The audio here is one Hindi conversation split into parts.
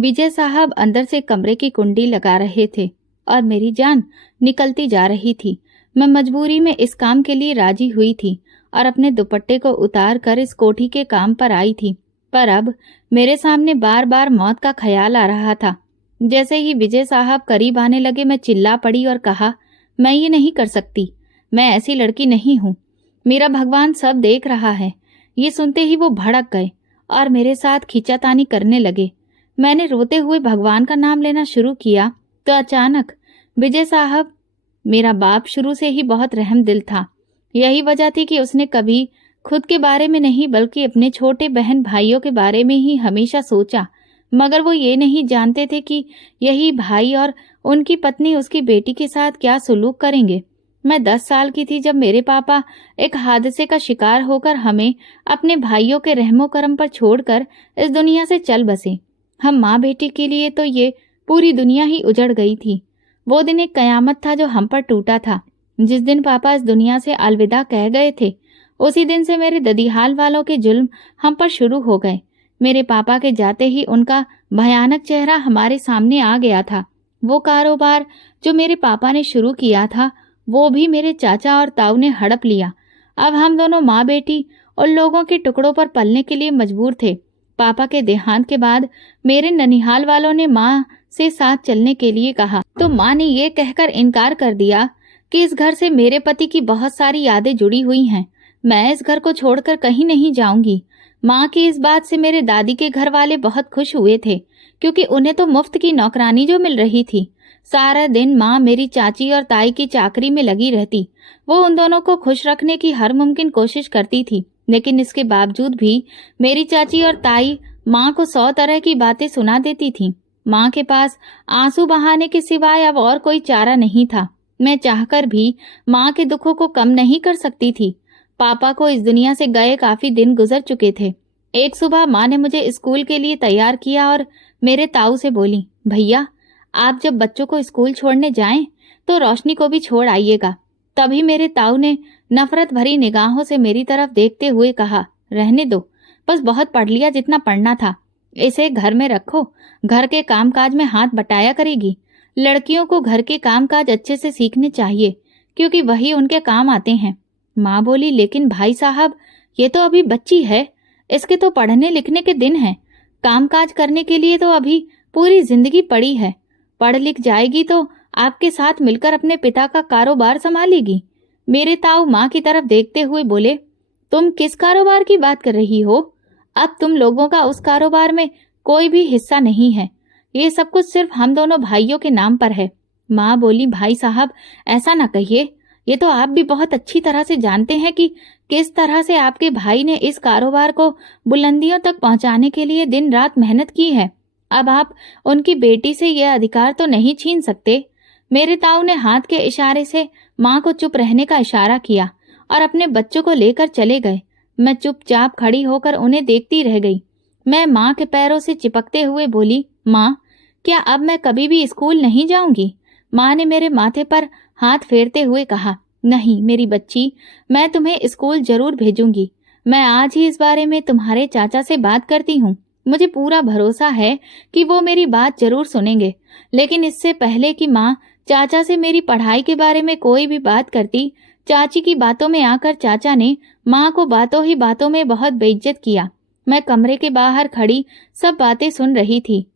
विजय साहब अंदर से कमरे की कुंडी लगा रहे थे और मेरी जान निकलती जा रही थी। मैं मजबूरी में इस काम के लिए राजी हुई थी और अपने दुपट्टे को उतार कर इस कोठी के काम पर आई थी। पर अब मेरे सामने बार बार मौत का ख्याल आ रहा था। जैसे ही विजय साहब करीब आने लगे, मैं चिल्ला पड़ी और कहा, मैं ये नहीं कर सकती, मैं ऐसी लड़की नहीं हूँ, मेरा भगवान सब देख रहा है। ये सुनते ही वो भड़क गए और मेरे साथ खींचातानी करने लगे। मैंने रोते हुए भगवान का नाम लेना शुरू किया तो अचानक विजय साहब, मेरा बाप शुरू से ही बहुत रहम दिल था। यही वजह थी कि उसने कभी खुद के बारे में नहीं बल्कि अपने छोटे बहन भाइयों के बारे में ही हमेशा सोचा। मगर वो ये नहीं जानते थे कि यही भाई और उनकी पत्नी उसकी बेटी के साथ क्या सुलूक करेंगे। मैं 10 साल की थी जब मेरे पापा एक हादसे का शिकार होकर हमें अपने भाइयों के रहमो करम पर छोड़कर इस दुनिया से चल बसे। हम माँ बेटी के लिए तो ये पूरी दुनिया ही उजड़ गई थी। वो दिन एक कयामत था जो हम पर टूटा था। जिस दिन पापा इस दुनिया से अलविदा कह गए थे, उसी दिन से मेरे ददीहाल वालों के जुल्म हम पर शुरू हो गए। मेरे पापा के जाते ही उनका भयानक चेहरा हमारे सामने आ गया था। वो कारोबार जो मेरे पापा ने शुरू किया था, वो भी मेरे चाचा और ताऊ ने हड़प लिया। अब हम दोनों माँ बेटी उन लोगों के टुकड़ों पर पलने के लिए मजबूर थे। पापा के देहांत के बाद मेरे ननिहाल वालों ने माँ से साथ चलने के लिए कहा, तो माँ ने ये कहकर इनकार कर दिया कि इस घर से मेरे पति की बहुत सारी यादें जुड़ी हुई हैं, मैं इस घर को छोड़कर कहीं नहीं जाऊंगी। माँ की इस बात से मेरे दादी के घर वाले बहुत खुश हुए थे, क्योंकि उन्हें तो मुफ्त की नौकरानी जो मिल रही थी। सारा दिन माँ मेरी चाची और ताई की चाकरी में लगी रहती। वो उन दोनों को खुश रखने की हर मुमकिन कोशिश करती थी, लेकिन इसके बावजूद भी मेरी चाची और ताई माँ को 100 तरह की बातें सुना देती थीं। माँ के पास आंसू बहाने के सिवाय अब और कोई चारा नहीं था। मैं चाहकर भी माँ के दुखों को कम नहीं कर सकती थी। पापा को इस दुनिया से गए काफी दिन गुजर चुके थे। एक सुबह माँ ने मुझे स्कूल के लिए तैयार किया और मेरे ताऊ से बोली, भैया आप जब बच्चों को स्कूल छोड़ने जाएं तो रोशनी को भी छोड़ आइएगा। तभी मेरे ताऊ ने नफरत भरी निगाहों से मेरी तरफ देखते हुए कहा, रहने दो, बस बहुत पढ़ लिया जितना पढ़ना था, इसे घर में रखो, घर के कामकाज में हाथ बटाया करेगी। लड़कियों को घर के कामकाज अच्छे से सीखने चाहिए, क्योंकि वही उनके काम आते हैं। माँ बोली, लेकिन भाई साहब ये तो अभी बच्ची है, इसके तो पढ़ने लिखने के दिन हैं, कामकाज करने के लिए तो अभी पूरी जिंदगी पड़ी है। पढ़ लिख जाएगी तो आपके साथ मिलकर अपने पिता का कारोबार संभालेगी। मेरे ताऊ माँ की तरफ देखते हुए बोले, तुम किस कारोबार की बात कर रही हो? अब तुम लोगों का उस कारोबार में कोई भी हिस्सा नहीं है, ये सब कुछ सिर्फ हम दोनों भाइयों के नाम पर है। माँ बोली, भाई साहब ऐसा ना कहिए, ये तो आप भी बहुत अच्छी तरह से जानते हैं कि किस तरह से आपके भाई ने इस कारोबार को बुलंदियों तक पहुंचाने के लिए दिन रात मेहनत की है। अब आप उनकी बेटी से यह अधिकार तो नहीं छीन सकते। मेरे ताऊ ने हाथ के इशारे से माँ को चुप रहने का इशारा किया और अपने बच्चों को लेकर चले गए। मैं चुपचाप खड़ी होकर उन्हें देखती रह गई। मैं माँ के पैरों से चिपकते हुए बोली, माँ क्या अब मैं कभी भी स्कूल नहीं जाऊंगी? माँ ने मेरे माथे पर हाथ फेरते हुए कहा, नहीं मेरी बच्ची, मैं तुम्हें स्कूल जरूर भेजूंगी। मैं आज ही इस बारे में तुम्हारे चाचा से बात करती हूँ। मुझे पूरा भरोसा है कि वो मेरी बात जरूर सुनेंगे। लेकिन इससे पहले कि माँ चाचा से मेरी पढ़ाई के बारे में कोई भी बात करती, चाची की बातों में आकर चाचा ने माँ को बातों ही बातों में बहुत बेइज्जत किया। मैं कमरे के बाहर खड़ी सब बातें सुन रही थी।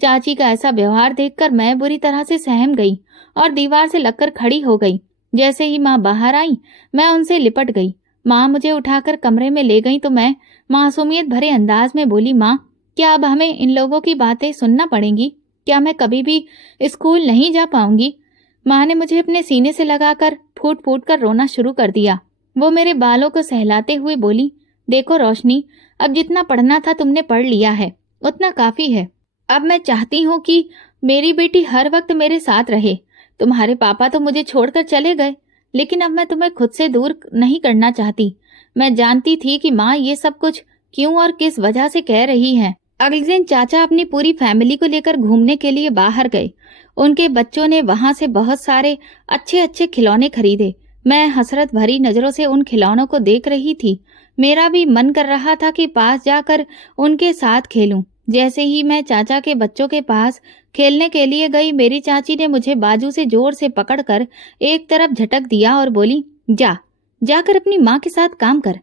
चाची का ऐसा व्यवहार देखकर मैं बुरी तरह से सहम गई और दीवार से लगकर खड़ी हो गई। जैसे ही माँ बाहर आई, मैं उनसे लिपट गई। माँ मुझे उठाकर कमरे में ले गई तो मैं मासूमियत भरे अंदाज में बोली, माँ क्या अब हमें इन लोगों की बातें सुनना पड़ेंगी? क्या मैं कभी भी स्कूल नहीं जा पाऊंगी? माँ ने मुझे अपने सीने से लगाकर फूट फूट कर रोना शुरू कर दिया। वो मेरे बालों को सहलाते हुए बोली, देखो रोशनी, अब जितना पढ़ना था तुमने पढ़ लिया है, उतना काफी है। अब मैं चाहती हूँ कि मेरी बेटी हर वक्त मेरे साथ रहे। तुम्हारे पापा तो मुझे छोड़कर चले गए, लेकिन अब मैं तुम्हें खुद से दूर नहीं करना चाहती। मैं जानती थी कि माँ ये सब कुछ क्यों और किस वजह से कह रही है। अगले दिन चाचा अपनी पूरी फैमिली को लेकर घूमने के लिए बाहर गए। उनके बच्चों ने वहां से बहुत सारे अच्छे अच्छे खिलौने खरीदे। मैं हसरत भरी नजरों से उन खिलौनों को देख रही थी। मेरा भी मन कर रहा था कि पास जाकर उनके साथ खेलूं। जैसे ही मैं चाचा के बच्चों के पास खेलने के लिए गई, मेरी चाची ने मुझे बाजू से जोर से पकड़कर एक तरफ झटक दिया और बोली, जा, जाकर अपनी माँ के साथ काम कर।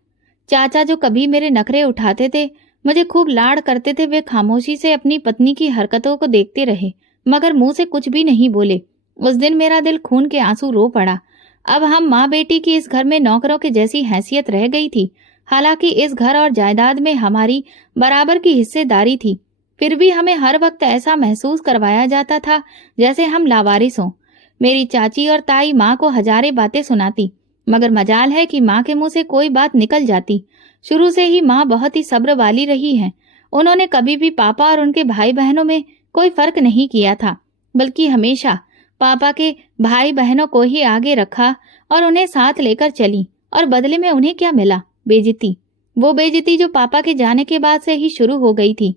चाचा जो कभी मेरे नखरे उठाते थे, मुझे खूब लाड़ करते थे, वे खामोशी से अपनी पत्नी की हरकतों को देखते रहे, मगर मुंह से कुछ भी नहीं बोले। उस दिन मेरा दिल खून के आंसू रो पड़ा। अब हम माँ बेटी की इस घर में नौकरों के जैसी हैसियत रह गई थी। हालांकि इस घर और जायदाद में हमारी बराबर की हिस्सेदारी थी, फिर भी हमें हर वक्त ऐसा महसूस करवाया जाता था जैसे हम लावारिस हों। मेरी चाची और ताई माँ को हजारे बातें सुनाती, मगर मजाल है कि माँ के मुंह से कोई बात निकल जाती। शुरू से ही माँ बहुत ही सब्र वाली रही है। उन्होंने कभी भी पापा और उनके भाई बहनों में कोई फर्क नहीं किया था, बल्कि हमेशा पापा के भाई बहनों को ही आगे रखा और उन्हें साथ लेकर चली। और बदले में उन्हें क्या मिला? बेइज्जती। वो बेइज्जती जो पापा के जाने के बाद से ही शुरू हो गई थी।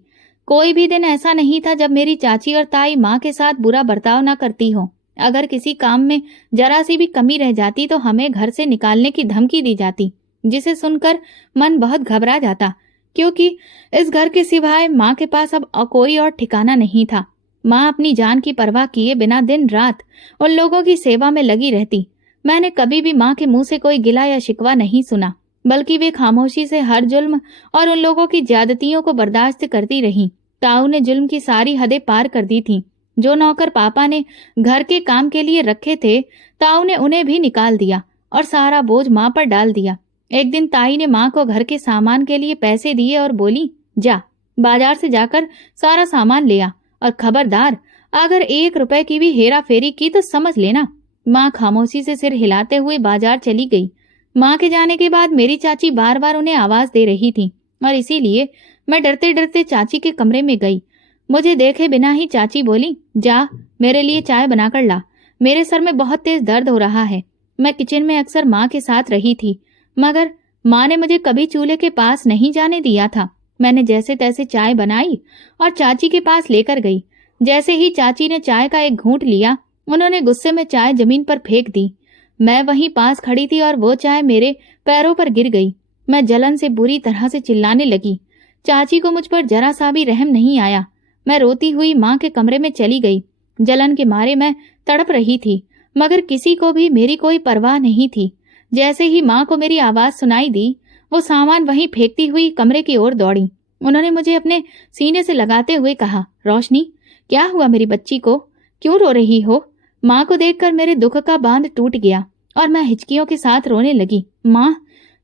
कोई भी दिन ऐसा नहीं था जब मेरी चाची और ताई माँ के साथ बुरा बर्ताव न करती हो। अगर किसी काम में जरा सी भी कमी रह जाती तो हमें घर से निकालने की धमकी दी जाती, जिसे सुनकर मन बहुत घबरा जाता, क्योंकि इस घर के सिवाय माँ के पास अब कोई और ठिकाना नहीं था। माँ अपनी जान की परवाह किए बिना दिन रात उन लोगों की सेवा में लगी रहती। मैंने कभी भी माँ के मुंह से कोई गिला या शिकवा नहीं सुना, बल्कि वे खामोशी से हर जुल्म और उन लोगों की ज्यादतियों को बर्दाश्त करती रहीं। ताऊ ने जुल्म की सारी हदें पार कर दी थी। जो नौकर पापा ने घर के काम के लिए रखे थे, ताऊ ने उन्हें भी निकाल दिया और सारा बोझ माँ पर डाल दिया। एक दिन ताई ने माँ को घर के सामान के लिए पैसे दिए और बोली, जा, बाजार से जाकर सारा सामान ले आ, और खबरदार, अगर 1 रुपए की भी हेरा फेरी की तो समझ लेना। माँ खामोशी से सिर हिलाते हुए बाजार चली गई। माँ के जाने के बाद मेरी चाची बार बार उन्हें आवाज दे रही थी, और इसीलिए मैं डरते डरते चाची के कमरे में गई। मुझे देखे बिना ही चाची बोली, जा, मेरे लिए चाय बनाकर ला, मेरे सर में बहुत तेज दर्द हो रहा है। मैं किचन में अक्सर माँ के साथ रही थी, मगर माँ ने मुझे कभी चूल्हे के पास नहीं जाने दिया था। मैंने जैसे तैसे चाय बनाई और चाची के पास लेकर गई। जैसे ही चाची ने चाय का एक घूंट लिया, उन्होंने गुस्से में चाय जमीन पर फेंक दी। मैं वहीं पास खड़ी थी और वो चाय मेरे पैरों पर गिर गई। मैं जलन से बुरी तरह से चिल्लाने लगी। चाची को मुझ पर जरा सा भी रहम नहीं आया। मैं रोती हुई माँ के कमरे में चली गई। जलन के मारे मैं तड़प रही थी, मगर किसी को भी मेरी कोई परवाह नहीं थी। जैसे ही माँ को मेरी आवाज सुनाई दी, वो सामान वहीं फेंकती हुई कमरे की ओर दौड़ी। उन्होंने मुझे अपने सीने से लगाते हुए कहा, रोशनी, क्या हुआ मेरी बच्ची को? क्यों रो रही हो? माँ को देखकर मेरे दुख का बांध टूट गया और मैं हिचकियों के साथ रोने लगी। माँ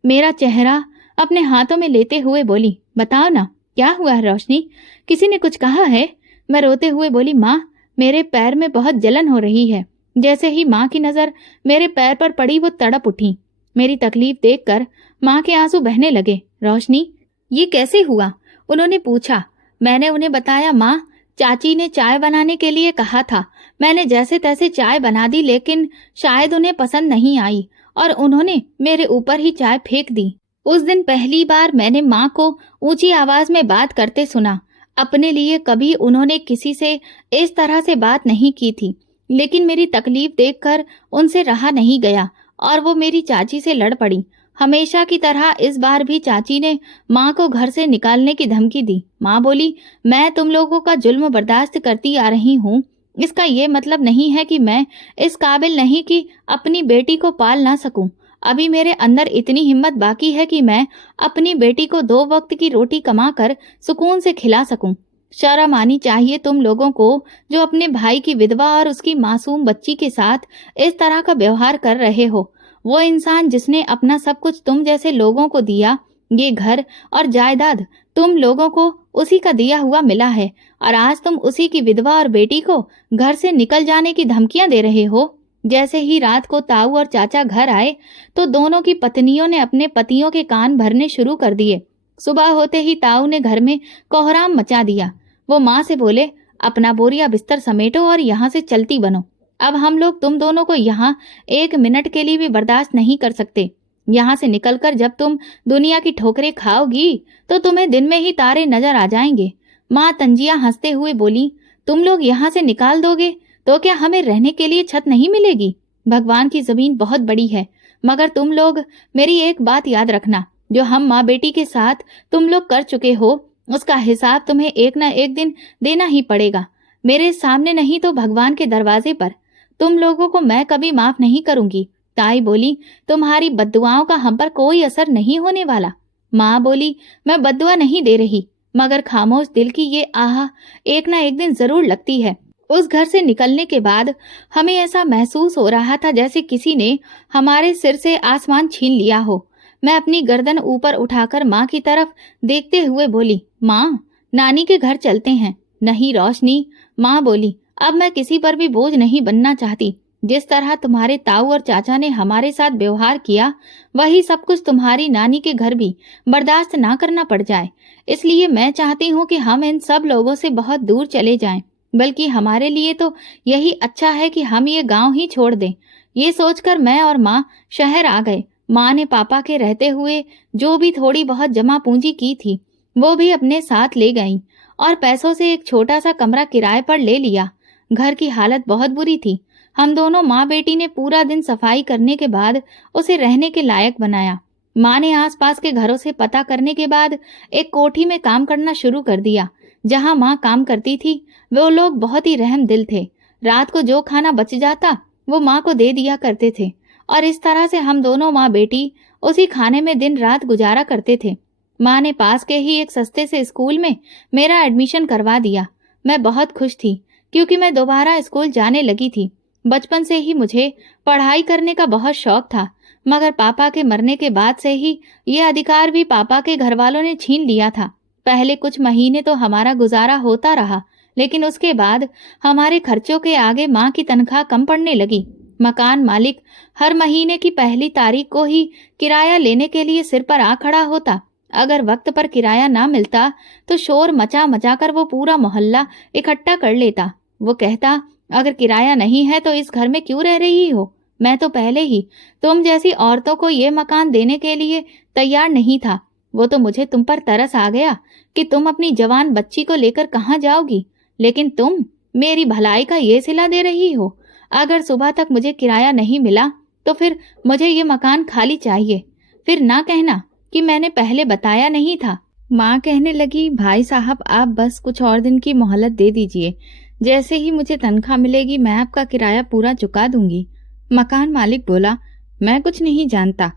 मेरा चेहरा अपने हाथों में लेते हुए बोली, बताओ ना, क्या हुआ है रोशनी? किसी ने कुछ कहा है? मैं रोते हुए बोली, माँ, मेरे पैर में बहुत जलन हो रही है। जैसे ही माँ की नजर मेरे पैर पर पड़ी, वो तड़प उठी। मेरी तकलीफ देखकर माँ के आंसू बहने लगे। रोशनी, ये कैसे हुआ? उन्होंने पूछा। मैंने उन्हें बताया, माँ, चाची ने चाय बनाने के लिए कहा था। मैंने जैसे तैसे चाय बना दी, लेकिन शायद उन्हें पसंद नहीं आई और उन्होंने मेरे ऊपर ही चाय फेंक दी। उस दिन पहली बार मैंने माँ को ऊंची आवाज में बात करते सुना। अपने लिए कभी उन्होंने किसी से इस तरह से बात नहीं की थी, लेकिन मेरी तकलीफ देखकर उनसे रहा नहीं गया और वो मेरी चाची से लड़ पड़ी। हमेशा की तरह इस बार भी चाची ने माँ को घर से निकालने की धमकी दी। माँ बोली, मैं तुम लोगों का जुल्म बर्दाश्त करती आ रही हूँ, इसका ये मतलब नहीं है कि मैं इस काबिल नहीं कि अपनी बेटी को पाल ना सकूं। अभी मेरे अंदर इतनी हिम्मत बाकी है कि मैं अपनी बेटी को 2 वक्त की रोटी कमाकर सुकून से खिला सकूं। शर्म आनी चाहिए तुम लोगों को, जो अपने भाई की विधवा और उसकी मासूम बच्ची के साथ इस तरह का व्यवहार कर रहे हो। वो इंसान जिसने अपना सब कुछ तुम जैसे लोगों को दिया, ये घर और जायदाद तुम लोगों को उसी का दिया हुआ मिला है, और आज तुम उसी की विधवा और बेटी को घर से निकल जाने की धमकियां दे रहे हो। जैसे ही रात को ताऊ और चाचा घर आए तो दोनों की पत्नियों ने अपने पतियों के कान भरने शुरू कर दिए। सुबह होते ही ताऊ ने घर में कोहराम मचा दिया। वो माँ से बोले, अपना बोरिया बिस्तर समेटो और यहाँ से चलती बनो। अब हम लोग तुम दोनों को यहाँ 1 मिनट के लिए भी बर्दाश्त नहीं कर सकते। यहाँ से निकलकर जब तुम दुनिया की ठोकरें खाओगी तो तुम्हें दिन में ही तारे नजर आ जाएंगे। माँ तंजिया हंसते हुए बोली, तुम लोग यहाँ से निकाल दोगे तो क्या हमें रहने के लिए छत नहीं मिलेगी? भगवान की जमीन बहुत बड़ी है, मगर तुम लोग मेरी एक बात याद रखना, जो हम माँ बेटी के साथ तुम लोग कर चुके हो, उसका हिसाब तुम्हें एक न एक दिन देना ही पड़ेगा। मेरे सामने नहीं तो भगवान के दरवाजे पर। तुम लोगों को मैं कभी माफ नहीं करूंगी। ताई बोली, तुम्हारी बद्दुआओं का हम पर कोई असर नहीं होने वाला। माँ बोली, मैं बद्दुआ नहीं दे रही, मगर खामोश दिल की ये आह एक न एक दिन जरूर लगती है। उस घर से निकलने के बाद हमें ऐसा महसूस हो रहा था जैसे किसी ने हमारे सिर से आसमान छीन लिया हो। मैं अपनी गर्दन ऊपर उठाकर माँ की तरफ देखते हुए बोली, माँ, नानी के घर चलते हैं। नहीं रोशनी, माँ बोली, अब मैं किसी पर भी बोझ नहीं बनना चाहती। जिस तरह तुम्हारे ताऊ और चाचा ने हमारे साथ व्यवहार किया, वही सब कुछ तुम्हारी नानी के घर भी बर्दाश्त ना करना पड़ जाए। इसलिए मैं चाहती हूँ कि हम इन सब लोगों से बहुत दूर चले जाएं। बल्कि हमारे लिए तो यही अच्छा है कि हम ये गांव ही छोड़ दें। ये सोचकर मैं और माँ शहर आ गए। माँ ने पापा के रहते हुए जो भी थोड़ी बहुत जमा पूंजी की थी, वो भी अपने साथ ले गईं और पैसों से एक छोटा सा कमरा किराए पर ले लिया। घर की हालत बहुत बुरी थी। हम दोनों माँ बेटी ने पूरा दिन सफाई करने के बाद उसे रहने के लायक बनाया। माँ ने आसपास के घरों से पता करने के बाद एक कोठी में काम करना शुरू कर दिया। जहाँ माँ काम करती थी, वो लोग बहुत ही रहम दिल थे। रात को जो खाना बच जाता वो माँ को दे दिया करते थे और इस तरह से हम दोनों माँ बेटी उसी खाने में दिन रात गुजारा करते थे। माँ ने पास के ही एक सस्ते से स्कूल में मेरा एडमिशन करवा दिया। मैं बहुत खुश थी क्योंकि मैं दोबारा स्कूल जाने लगी थी। बचपन से ही मुझे पढ़ाई करने का बहुत शौक था, मगर पापा के मरने के बाद से ही ये अधिकार भी पापा के घर वालों ने छीन लिया था। पहले कुछ महीने तो हमारा गुजारा होता रहा, लेकिन उसके बाद हमारे खर्चों के आगे माँ की तनख्वाह कम पड़ने लगी। मकान मालिक हर महीने की पहली तारीख को ही किराया लेने के लिए सिर पर आ खड़ा होता। अगर वक्त पर किराया ना मिलता तो शोर मचा मचा कर वो पूरा मोहल्ला इकट्ठा कर लेता। वो कहता, अगर किराया नहीं है तो इस घर में क्यों रह रही हो? मैं तो पहले ही तुम जैसी औरतों को ये मकान देने के लिए तैयार नहीं था। वो तो मुझे तुम पर तरस आ गया कि तुम अपनी जवान बच्ची को लेकर कहाँ जाओगी, लेकिन तुम मेरी भलाई का ये सिला दे रही हो। अगर सुबह तक मुझे किराया नहीं मिला तो फिर मुझे ये मकान खाली चाहिए। फिर ना कहना कि मैंने पहले बताया नहीं था। माँ कहने लगी, भाई साहब, आप बस कुछ और दिन की मोहलत दे दीजिए। जैसे ही मुझे तनख्वाह मिलेगी मैं आपका किराया पूरा चुका दूंगी। मकान मालिक बोला, मैं कुछ नहीं जानता,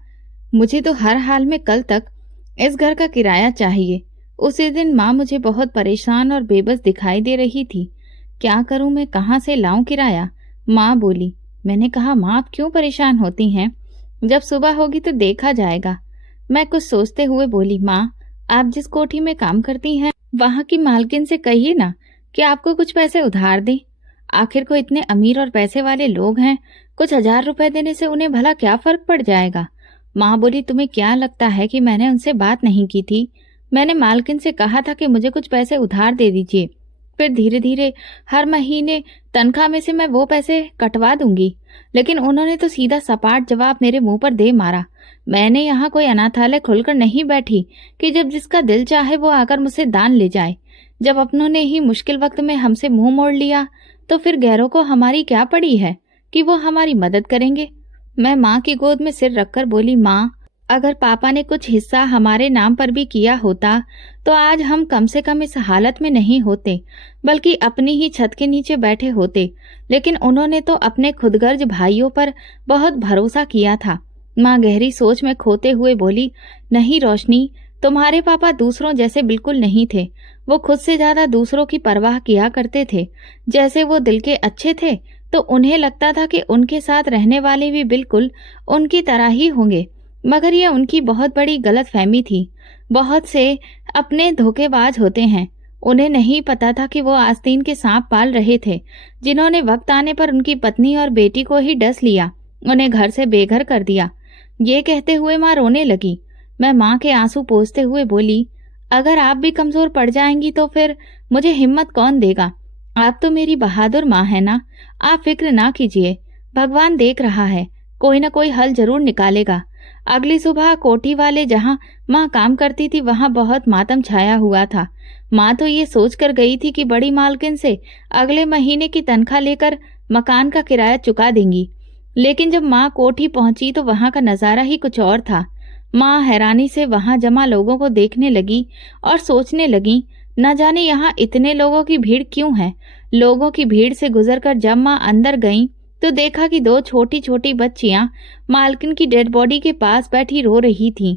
मुझे तो हर हाल में कल तक इस घर का किराया चाहिए। उसी दिन माँ मुझे बहुत परेशान और बेबस दिखाई दे रही थी। क्या करूं मैं, कहाँ से लाऊं किराया? माँ बोली। मैंने कहा, माँ आप क्यों परेशान होती हैं? जब सुबह होगी तो देखा जाएगा। मैं कुछ सोचते हुए बोली, माँ, आप जिस कोठी में काम करती हैं वहाँ की मालकिन से कहिए ना कि आपको कुछ पैसे उधार दे। आखिर को इतने अमीर और पैसे वाले लोग हैं, कुछ 1000 रुपए देने से उन्हें भला क्या फर्क पड़ जाएगा? माँ बोली, तुम्हें क्या लगता है कि मैंने उनसे बात नहीं की थी? मैंने मालकिन से कहा था कि मुझे कुछ पैसे उधार दे दीजिए, फिर धीरे धीरे हर महीने तनख्वाह में से मैं वो पैसे कटवा दूंगी। लेकिन उन्होंने तो सीधा सपाट जवाब मेरे मुंह पर दे मारा। मैंने यहाँ कोई अनाथालय खोलकर नहीं बैठी कि जब जिसका दिल चाहे वो आकर मुझसे दान ले जाए। जब अपनों ने ही मुश्किल वक्त में हमसे मुंह मोड़ लिया तो फिर गैरों को हमारी क्या पड़ी है कि वो हमारी मदद करेंगे। मैं माँ की गोद में सिर रखकर बोली, माँ, अगर पापा ने कुछ हिस्सा हमारे नाम पर भी किया होता तो आज हम कम से कम इस हालत में नहीं होते, बल्कि अपनी ही छत के नीचे बैठे होते। लेकिन उन्होंने तो अपने खुदगर्ज भाइयों पर बहुत भरोसा किया था। माँ गहरी सोच में खोते हुए बोली, नहीं रोशनी, तुम्हारे पापा दूसरों जैसे बिल्कुल नहीं थे। वो खुद से ज्यादा दूसरों की परवाह किया करते थे। जैसे वो दिल के अच्छे थे तो उन्हें लगता था कि उनके साथ रहने वाले भी बिल्कुल उनकी तरह ही होंगे, मगर यह उनकी बहुत बड़ी गलतफहमी थी। बहुत से अपने धोखेबाज होते हैं। उन्हें नहीं पता था कि वो आस्तीन के सांप पाल रहे थे, जिन्होंने वक्त आने पर उनकी पत्नी और बेटी को ही डस लिया, उन्हें घर से बेघर कर दिया। ये कहते हुए माँ रोने लगी। मैं माँ के आंसू पोंछते हुए बोली, अगर आप भी कमजोर पड़ जाएंगी तो फिर मुझे हिम्मत कौन देगा? आप तो मेरी बहादुर माँ है ना। आप फिक्र ना कीजिए, भगवान देख रहा है, कोई ना कोई हल जरूर निकालेगा। अगली सुबह कोठी वाले जहाँ माँ काम करती थी वहाँ बहुत मातम छाया हुआ था। माँ तो ये सोच कर गई थी कि बड़ी मालकिन से अगले महीने की तनख्वाह लेकर मकान का किराया चुका देंगी। लेकिन जब माँ कोठी पहुंची तो वहाँ का नजारा ही कुछ और था। माँ हैरानी से वहां जमा लोगों को देखने लगी और सोचने लगी, न जाने यहाँ इतने लोगों की भीड़ क्यों है। लोगों की भीड़ से गुजरकर जब माँ अंदर गईं, तो देखा कि दो छोटी छोटी बच्चियां मालकिन की डेड बॉडी के पास बैठी रो रही थीं।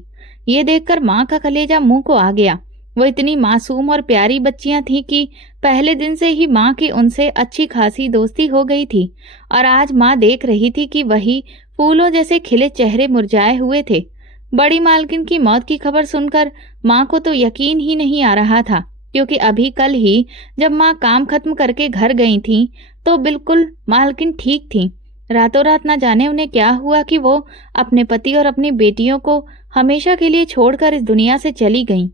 ये देखकर माँ का कलेजा मुंह को आ गया। वो इतनी मासूम और प्यारी बच्चियां थीं कि पहले दिन से ही माँ की उनसे अच्छी खासी दोस्ती हो गई थी, और आज माँ देख रही थी कि वही फूलों जैसे खिले चेहरे मुरझाए हुए थे। बड़ी मालकिन की मौत की खबर सुनकर माँ को तो यकीन ही नहीं आ रहा था, क्योंकि अभी कल ही जब माँ काम खत्म करके घर गई थीं, तो बिल्कुल मालकिन ठीक थीं। रातों रात न जाने उन्हें क्या हुआ कि वो अपने पति और अपनी बेटियों को हमेशा के लिए छोड़कर इस दुनिया से चली गईं।